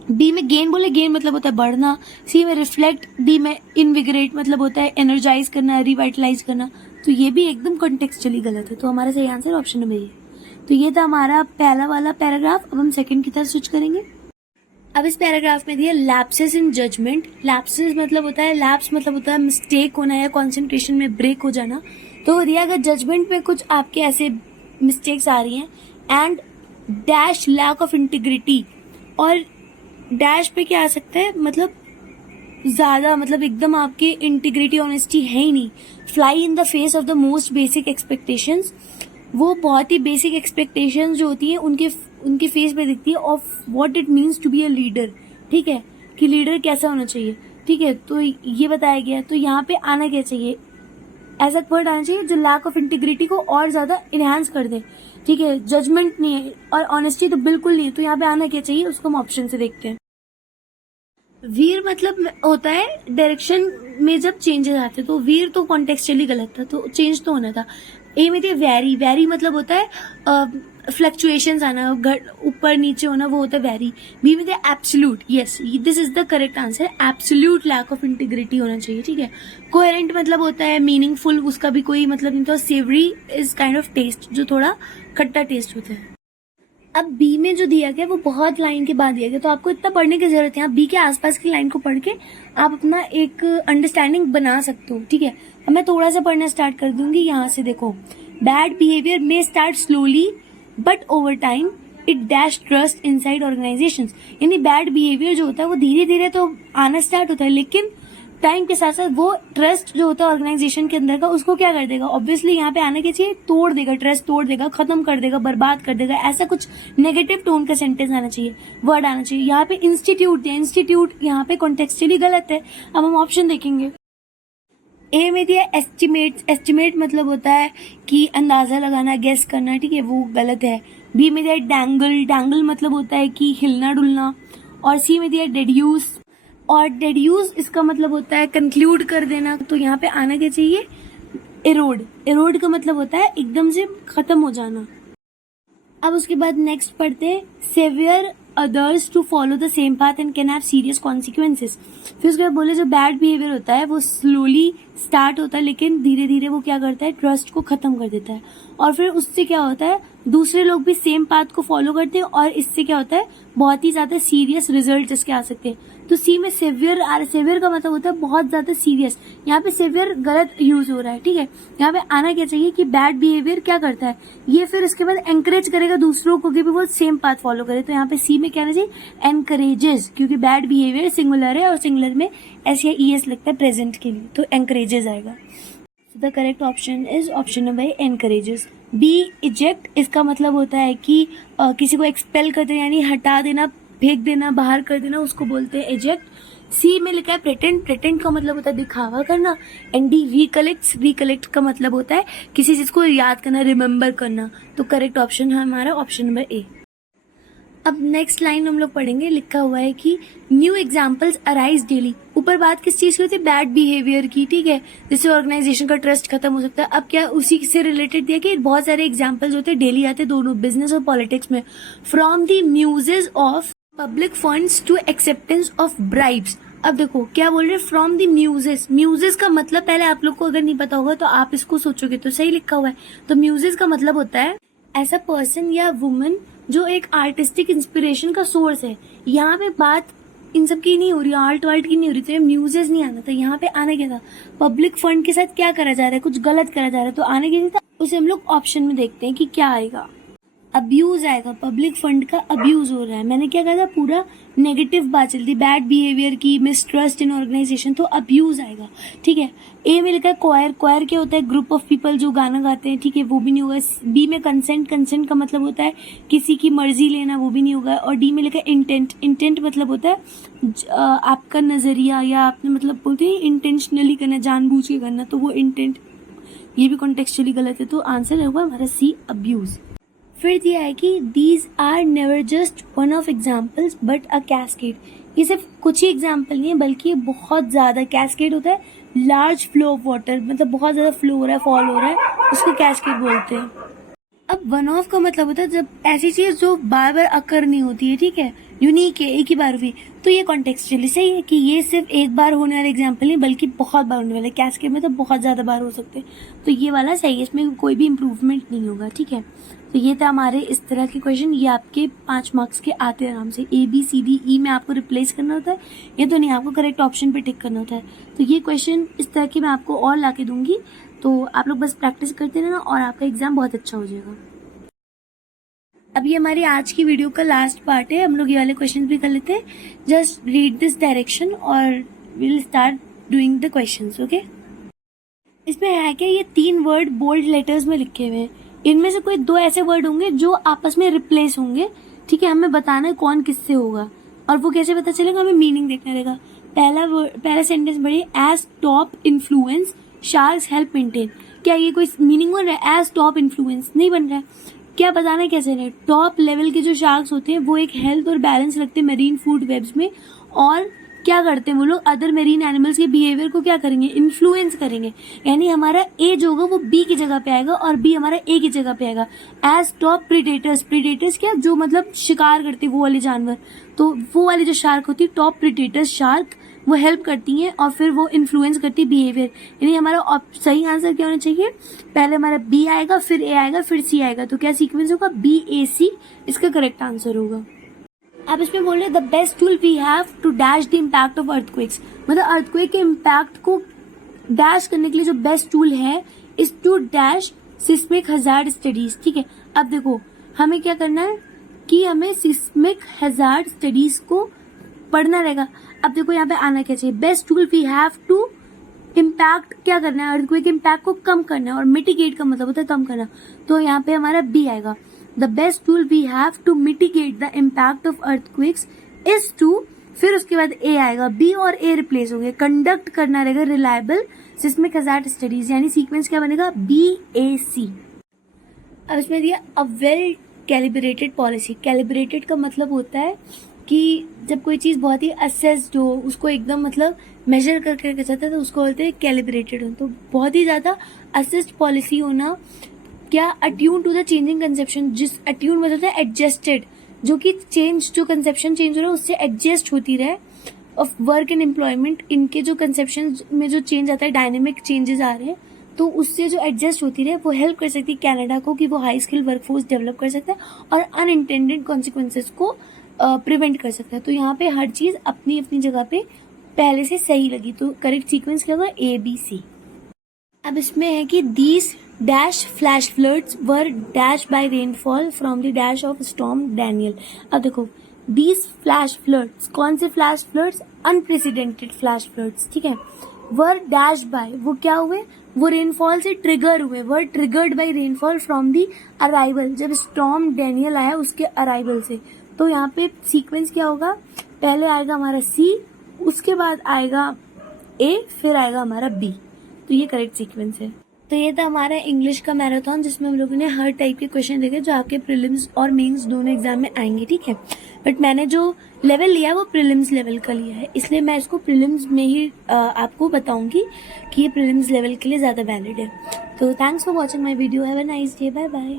बी में गेन बोले, गेन मतलब होता है बढ़ना। सी में रिफ्लेक्ट, डी में इनविगरेट मतलब होता है एनर्जाइज करना, रिवाइटलाइज करना। तो ये भी एकदम कॉन्टेक्चुअली गलत है। तो हमारा सही आंसर ऑप्शन नंबर ए। तो ये था हमारा पहला वाला पैराग्राफ। अब हम सेकंड की तरफ स्विच करेंगे। अब इस पैराग्राफ में दिया लैप्सेस इन जजमेंट। लैप्सेस मतलब होता है, लैप्स मतलब होता है मिस्टेक होना या कंसंट्रेशन में ब्रेक हो जाना। तो दिया अगर जजमेंट में कुछ आपके ऐसे मिस्टेक्स आ रही हैं and dash lack of integrity, और डैश पे क्या आ सकता है, मतलब ज्यादा, मतलब एकदम आपके इंटीग्रिटी ऑनेस्टी है ही नहीं। Fly in the face of the most basic expectations, वो बहुत ही बेसिक एक्सपेक्टेशंस जो होती हैं उनके फेस पे दिखती है, of what it means to be a leader, ठीक है, कि लीडर कैसा होना चाहिए, ठीक है। तो ये बताया गया। तो यहाँ पे आना क्या चाहिए, ऐसा वर्ड आना चाहिए जो लैक ऑफ इंटीग्रिटी को और ज्यादा इनहेंस कर दे, ठीक है। जजमेंट नहीं है और ऑनेस्टी तो बिल्कुल नहीं है। तो यहाँ पे आना क्या चाहिए उसको हम ऑप्शन से देखते हैं। वीर मतलब होता है डायरेक्शन में जब चेंजेस आते हैं, तो वीर तो कॉन्टेक्चुअली गलत था, तो चेंज तो होना था। ए में थे वैरी, वैरी मतलब होता है फ्लक्चुएशंस आना, ऊपर नीचे होना, वो होता है वैरी। बी में थे absolute, yes this is the correct answer, absolute lack of integrity होना चाहिए, ठीक है। कोहेरेंट मतलब होता है मीनिंगफुल, उसका भी कोई मतलब नहीं था। Savoury is kind of taste, जो थोड़ा खट्टा टेस्ट होता है। अब बी में जो दिया गया वो बहुत लाइन के बाद दिया गया, तो आपको इतना पढ़ने की जरूरत है। आप बी के आसपास की लाइन को पढ़ के आप अपना एक अंडरस्टैंडिंग बना सकते हो, ठीक है। अब मैं थोड़ा सा पढ़ना स्टार्ट कर दूंगी। यहाँ से देखो, बैड बिहेवियर में start slowly but over time it dash trust inside organisations, यानी बैड बिहेवियर जो होता है वो धीरे धीरे तो आना स्टार्ट होता है, लेकिन टाइम के साथ साथ वो ट्रस्ट जो होता है ऑर्गेनाइजेशन के अंदर का, उसको क्या कर देगा, ऑब्वियसली यहाँ पे आने के चाहिए तोड़ देगा, ट्रस्ट तोड़ देगा, खत्म कर देगा, बर्बाद कर देगा, ऐसा कुछ नेगेटिव टोन का सेंटेंस आना चाहिए, वर्ड आना चाहिए। यहाँ पे इंस्टीट्यूट दिया, इंस्टीट्यूट यहाँ पे कॉन्टेक्चुअली गलत है। अब हम ऑप्शन देखेंगे। ए में दिया एस्टिमेट, एस्टिमेट मतलब होता है कि अंदाजा लगाना, गेस करना, ठीक है, वो गलत है। बी में दिया डैंगल, डैंगल मतलब होता है कि हिलना डुलना। और सी में दिया डेड्यूस, और डेड्यूस इसका मतलब होता है कंक्लूड कर देना। तो यहाँ पे आना क्या चाहिए, एरोड, एरोड का मतलब होता है एकदम से खत्म हो जाना। अब उसके बाद नेक्स्ट पढ़ते हैं, saviour others to follow the same path and can have serious consequences. फिर उसके बाद बोले जो बैड बिहेवियर होता है वो स्लोली स्टार्ट होता है, लेकिन धीरे धीरे वो क्या करता है, ट्रस्ट को खत्म कर देता है। और फिर उससे क्या होता है, दूसरे लोग भी सेम पाथ को फॉलो करते हैं, और इससे क्या होता है, बहुत ही ज्यादा सीरियस रिजल्ट इसके आ सकते हैं। तो सी में सेवियर आ रहा है, सेवियर का मतलब होता है बहुत ज्यादा सीरियस। यहाँ पे सेवियर गलत यूज हो रहा है, ठीक है। यहाँ पे आना क्या चाहिए कि बैड बिहेवियर क्या करता है, ये फिर इसके बाद एंकरेज करेगा दूसरों को कि भी वो सेम पाथ फॉलो करे। तो यहाँ पे सी में क्या आना चाहिए, एनकरेजेस, क्योंकि बैड बिहेवियर सिंगुलर है और सिंगुलर में एस या ईएस लगता है प्रेजेंट के लिए, तो एनकरेजेस आएगा। The correct option is option number A, encourages. B eject, इसका मतलब होता है कि किसी को एक्सपेल कर देना, यानी हटा देना, फेंक देना, बाहर कर देना, उसको बोलते हैं इजेक्ट। सी में लिखा है प्रेटेंड, प्रेटेंड का मतलब होता है दिखावा करना। एंड डी रिकलेक्ट, रिकलेक्ट का मतलब होता है किसी चीज को याद करना, रिमेम्बर करना। तो करेक्ट ऑप्शन है हमारा ऑप्शन नंबर ए। अब नेक्स्ट लाइन हम लोग पढ़ेंगे, लिखा हुआ है कि न्यू एग्जाम्पल्स अराइज डेली। ऊपर बात किस चीज की होती है, बैड बिहेवियर की, ठीक है, जिससे ऑर्गेनाइजेशन का ट्रस्ट खत्म हो सकता है। अब क्या उसी से रिलेटेड दिया कि बहुत सारे एग्जाम्पल्स होते हैं, डेली आते हैं दोनों बिजनेस और पॉलिटिक्स में। From the misuse of public funds to acceptance of bribes, अब देखो क्या बोल रहे, फ्रॉम द म्यूजेस। म्यूजेस का मतलब पहले आप लोग को अगर नहीं पता होगा तो आप इसको सोचोगे तो सही लिखा हुआ है। तो म्यूजेस का मतलब होता है ऐसा पर्सन या वुमन जो एक आर्टिस्टिक इंस्पिरेशन का सोर्स है। यहाँ पे बात इन सब की नहीं हो रही, आर्ट वार्ट की नहीं हो रही, तो ये म्यूजेस नहीं आना था। यहाँ पे आना क्या था, पब्लिक फंड के साथ क्या करा जा रहा है, कुछ गलत करा जा रहा है, तो आने के लिए था। उसे हम लोग ऑप्शन में देखते हैं कि क्या आएगा। अब्यूज आएगा, पब्लिक फंड का अब्यूज हो रहा है। मैंने क्या कहा था, पूरा नेगेटिव बात चलती, बैड बिहेवियर की, मिसट्रस्ट इन ऑर्गेनाइजेशन, तो अब्यूज आएगा। ठीक है। ए में लिखा है क्वायर। क्वायर क्या होता है, ग्रुप ऑफ पीपल जो गाना गाते हैं। ठीक है, वो भी नहीं होगा। बी में कंसेंट। कंसेंट का मतलब होता है किसी की मर्जी लेना, वो भी नहीं होगा। और डी में लिखा है इंटेंट। इंटेंट मतलब होता है आपका नजरिया, या आपने मतलब बोलते हैं इंटेंशनली करना, जानबूझ के करना, तो वो इंटेंट, ये भी कॉन्टेक्चुअली गलत है। तो आंसर होगा हमारा सी, अब्यूज। फिर दिया है कि these are never just one of examples but a cascade. ये सिर्फ कुछ ही एग्जाम्पल नहीं है, बल्कि बहुत ज्यादा। कैस्केड होता है लार्ज फ्लो ऑफ वाटर, मतलब बहुत ज्यादा फ्लो हो रहा है, फॉल हो रहा है, उसको कैस्केड बोलते हैं। अब वन ऑफ का मतलब होता है जब ऐसी चीज जो बार बार अकर नहीं होती है। ठीक है, यूनिक है, एक ही बार हुई, तो ये कॉन्टेक्चुअली सही है कि ये सिर्फ एक बार होने वाला एग्जाम्पल नहीं, बल्कि बहुत बार होने वाला है। कैस्केड में तो बहुत ज्यादा बार हो सकते हैं, तो ये वाला सही है, इसमें कोई भी इम्प्रूवमेंट नहीं होगा। ठीक है, तो ये था हमारे इस तरह के क्वेश्चन। ये आपके 5 मार्क्स के आते हैं आराम से। A B C D E में आपको रिप्लेस करना होता है, ये तो नहीं, आपको करेक्ट ऑप्शन पे टिक करना होता है। तो ये क्वेश्चन इस तरह के मैं आपको और ला के दूंगी, तो आप लोग बस प्रैक्टिस करते रहना और आपका एग्जाम बहुत अच्छा हो जाएगा। अब ये हमारी आज की वीडियो का लास्ट पार्ट है, हम लोग ये वाले क्वेश्चन भी कर लेते हैं। जस्ट रीड दिस डायरेक्शन और will start doing the questions. Okay, इसमें है क्या, ये 3 वर्ड बोल्ड लेटर्स में लिखे हुए हैं। इनमें से कोई 2 ऐसे वर्ड होंगे जो आपस में रिप्लेस होंगे। ठीक है, हमें बताना है कौन किससे होगा, और वो कैसे पता चलेगा, हमें मीनिंग देखना रहेगा। पहला सेंटेंस पढ़िए, as top influence sharks help maintain. क्या ये कोई मीनिंग बन रहा है, एज टॉप इन्फ्लुएंस नहीं बन रहा है। क्या बताना है कैसे रहे, टॉप लेवल के जो शार्क्स होते हैं वो एक हेल्थ और बैलेंस रखते हैं मरीन फूड वेब्स में, और क्या करते हैं वो लोग, अदर मेरीन एनिमल्स के बिहेवियर को क्या करेंगे, इन्फ्लुएंस करेंगे। यानी हमारा ए जो होगा वो बी की जगह पे आएगा और बी हमारा ए की जगह पे आएगा। एज टॉप प्रीडेटर्स, प्रीडेटर्स क्या, जो मतलब शिकार करते वो वाले जानवर, तो वो वाली जो शार्क होती है टॉप प्रीडेटर्स शार्क, वो हेल्प करती हैं और फिर वो इन्फ्लुएंस करती है बिहेवियर। यानी हमारा सही आंसर क्या होना चाहिए, पहले हमारा बी आएगा, फिर ए आएगा, फिर सी आएगा, तो क्या सीक्वेंस होगा, बी ए सी, इसका करेक्ट आंसर होगा। अब इसमें बोल रहे the best tool we have to dash the impact of earthquakes, मतलब अर्थक्वेक के इम्पैक्ट को डैश करने के लिए जो बेस्ट टूल है is to dash seismic hazard studies. ठीक है, अब देखो हमें क्या करना है कि हमें सिस्मिक हजार्ड स्टडीज को पढ़ना रहेगा। अब देखो यहाँ पे आना क्या चाहिए, best tool we have to impact, क्या करना है, अर्थक्वेक इम्पैक्ट को कम करना है, और मिटिगेट का मतलब होता है कम करना, तो यहाँ पे हमारा बी आएगा। The best tool we have to mitigate the impact of earthquakes is to, फिर उसके बाद ए आएगा, बी और ए रिप्लेस होंगे, कंडक्ट करना रहेगा रिलायबल सिस्मिक हजार्ड स्टडीज, यानी सीक्वेंस क्या बनेगा, बी ए सी। अब इसमें दिया a well calibrated policy. Calibrated का मतलब होता है कि जब कोई चीज बहुत ही असेस्ड हो, उसको एकदम मतलब मेजर करके रखा जाता है, तो उसको बोलते हैं कैलिब्रेटेड हो। तो बहुत ही ज्यादा असेस्ड पॉलिसी होना, क्या attune to the changing conception, जिस अट्यून मतलब होता है एडजस्टेड, जो कि चेंज, जो कंसेप्शन चेंज हो रहा है उससे एडजस्ट होती रहे, ऑफ वर्क एंड एम्प्लॉयमेंट, इनके जो कंसेप्शन में जो चेंज आता है, डायनेमिक चेंजेस आ रहे हैं, तो उससे जो एडजस्ट होती रहे वो हेल्प कर सकती है कनाडा को कि वो हाई स्किल वर्कफोर्स डेवलप कर सकता है और अनइंटेंडेड कॉन्सिक्वेंसेस को प्रिवेंट कर सकता है। तो यहाँ पे हर चीज अपनी अपनी जगह पे पहले से सही लगी, तो करेक्ट सीक्वेंस क्या होगा, ए बी सी। अब इसमें है कि these dash flash floods were dash by rainfall from the dash of storm Daniel. अब देखो दीज फ्लैश फ्लड्स, कौन से flash floods, unprecedented flash floods. ठीक है, वर डैश बाय, वो क्या हुए, वो रेनफॉल से ट्रिगर हुए, were triggered by rainfall from the arrival, जब स्टॉर्म डैनियल आया उसके अराइवल से। तो यहाँ पे सीक्वेंस क्या होगा, पहले आएगा हमारा सी, उसके बाद आएगा ए, फिर आएगा हमारा बी, तो ये करेक्ट सीक्वेंस है। तो ये था हमारा इंग्लिश का मैराथन, जिसमें हम लोगों ने हर टाइप के क्वेश्चन देखे जो आपके प्रीलिम्स और मेंस दोनों एग्जाम में आएंगे। ठीक है, बट मैंने जो लेवल लिया है वो प्रीलिम्स लेवल का लिया है, इसलिए मैं इसको प्रीलिम्स में ही आपको बताऊंगी कि ये प्रीलिम्स लेवल के लिए ज्यादा वैलिड है। तो thanks for watching my video, have a nice day, bye bye.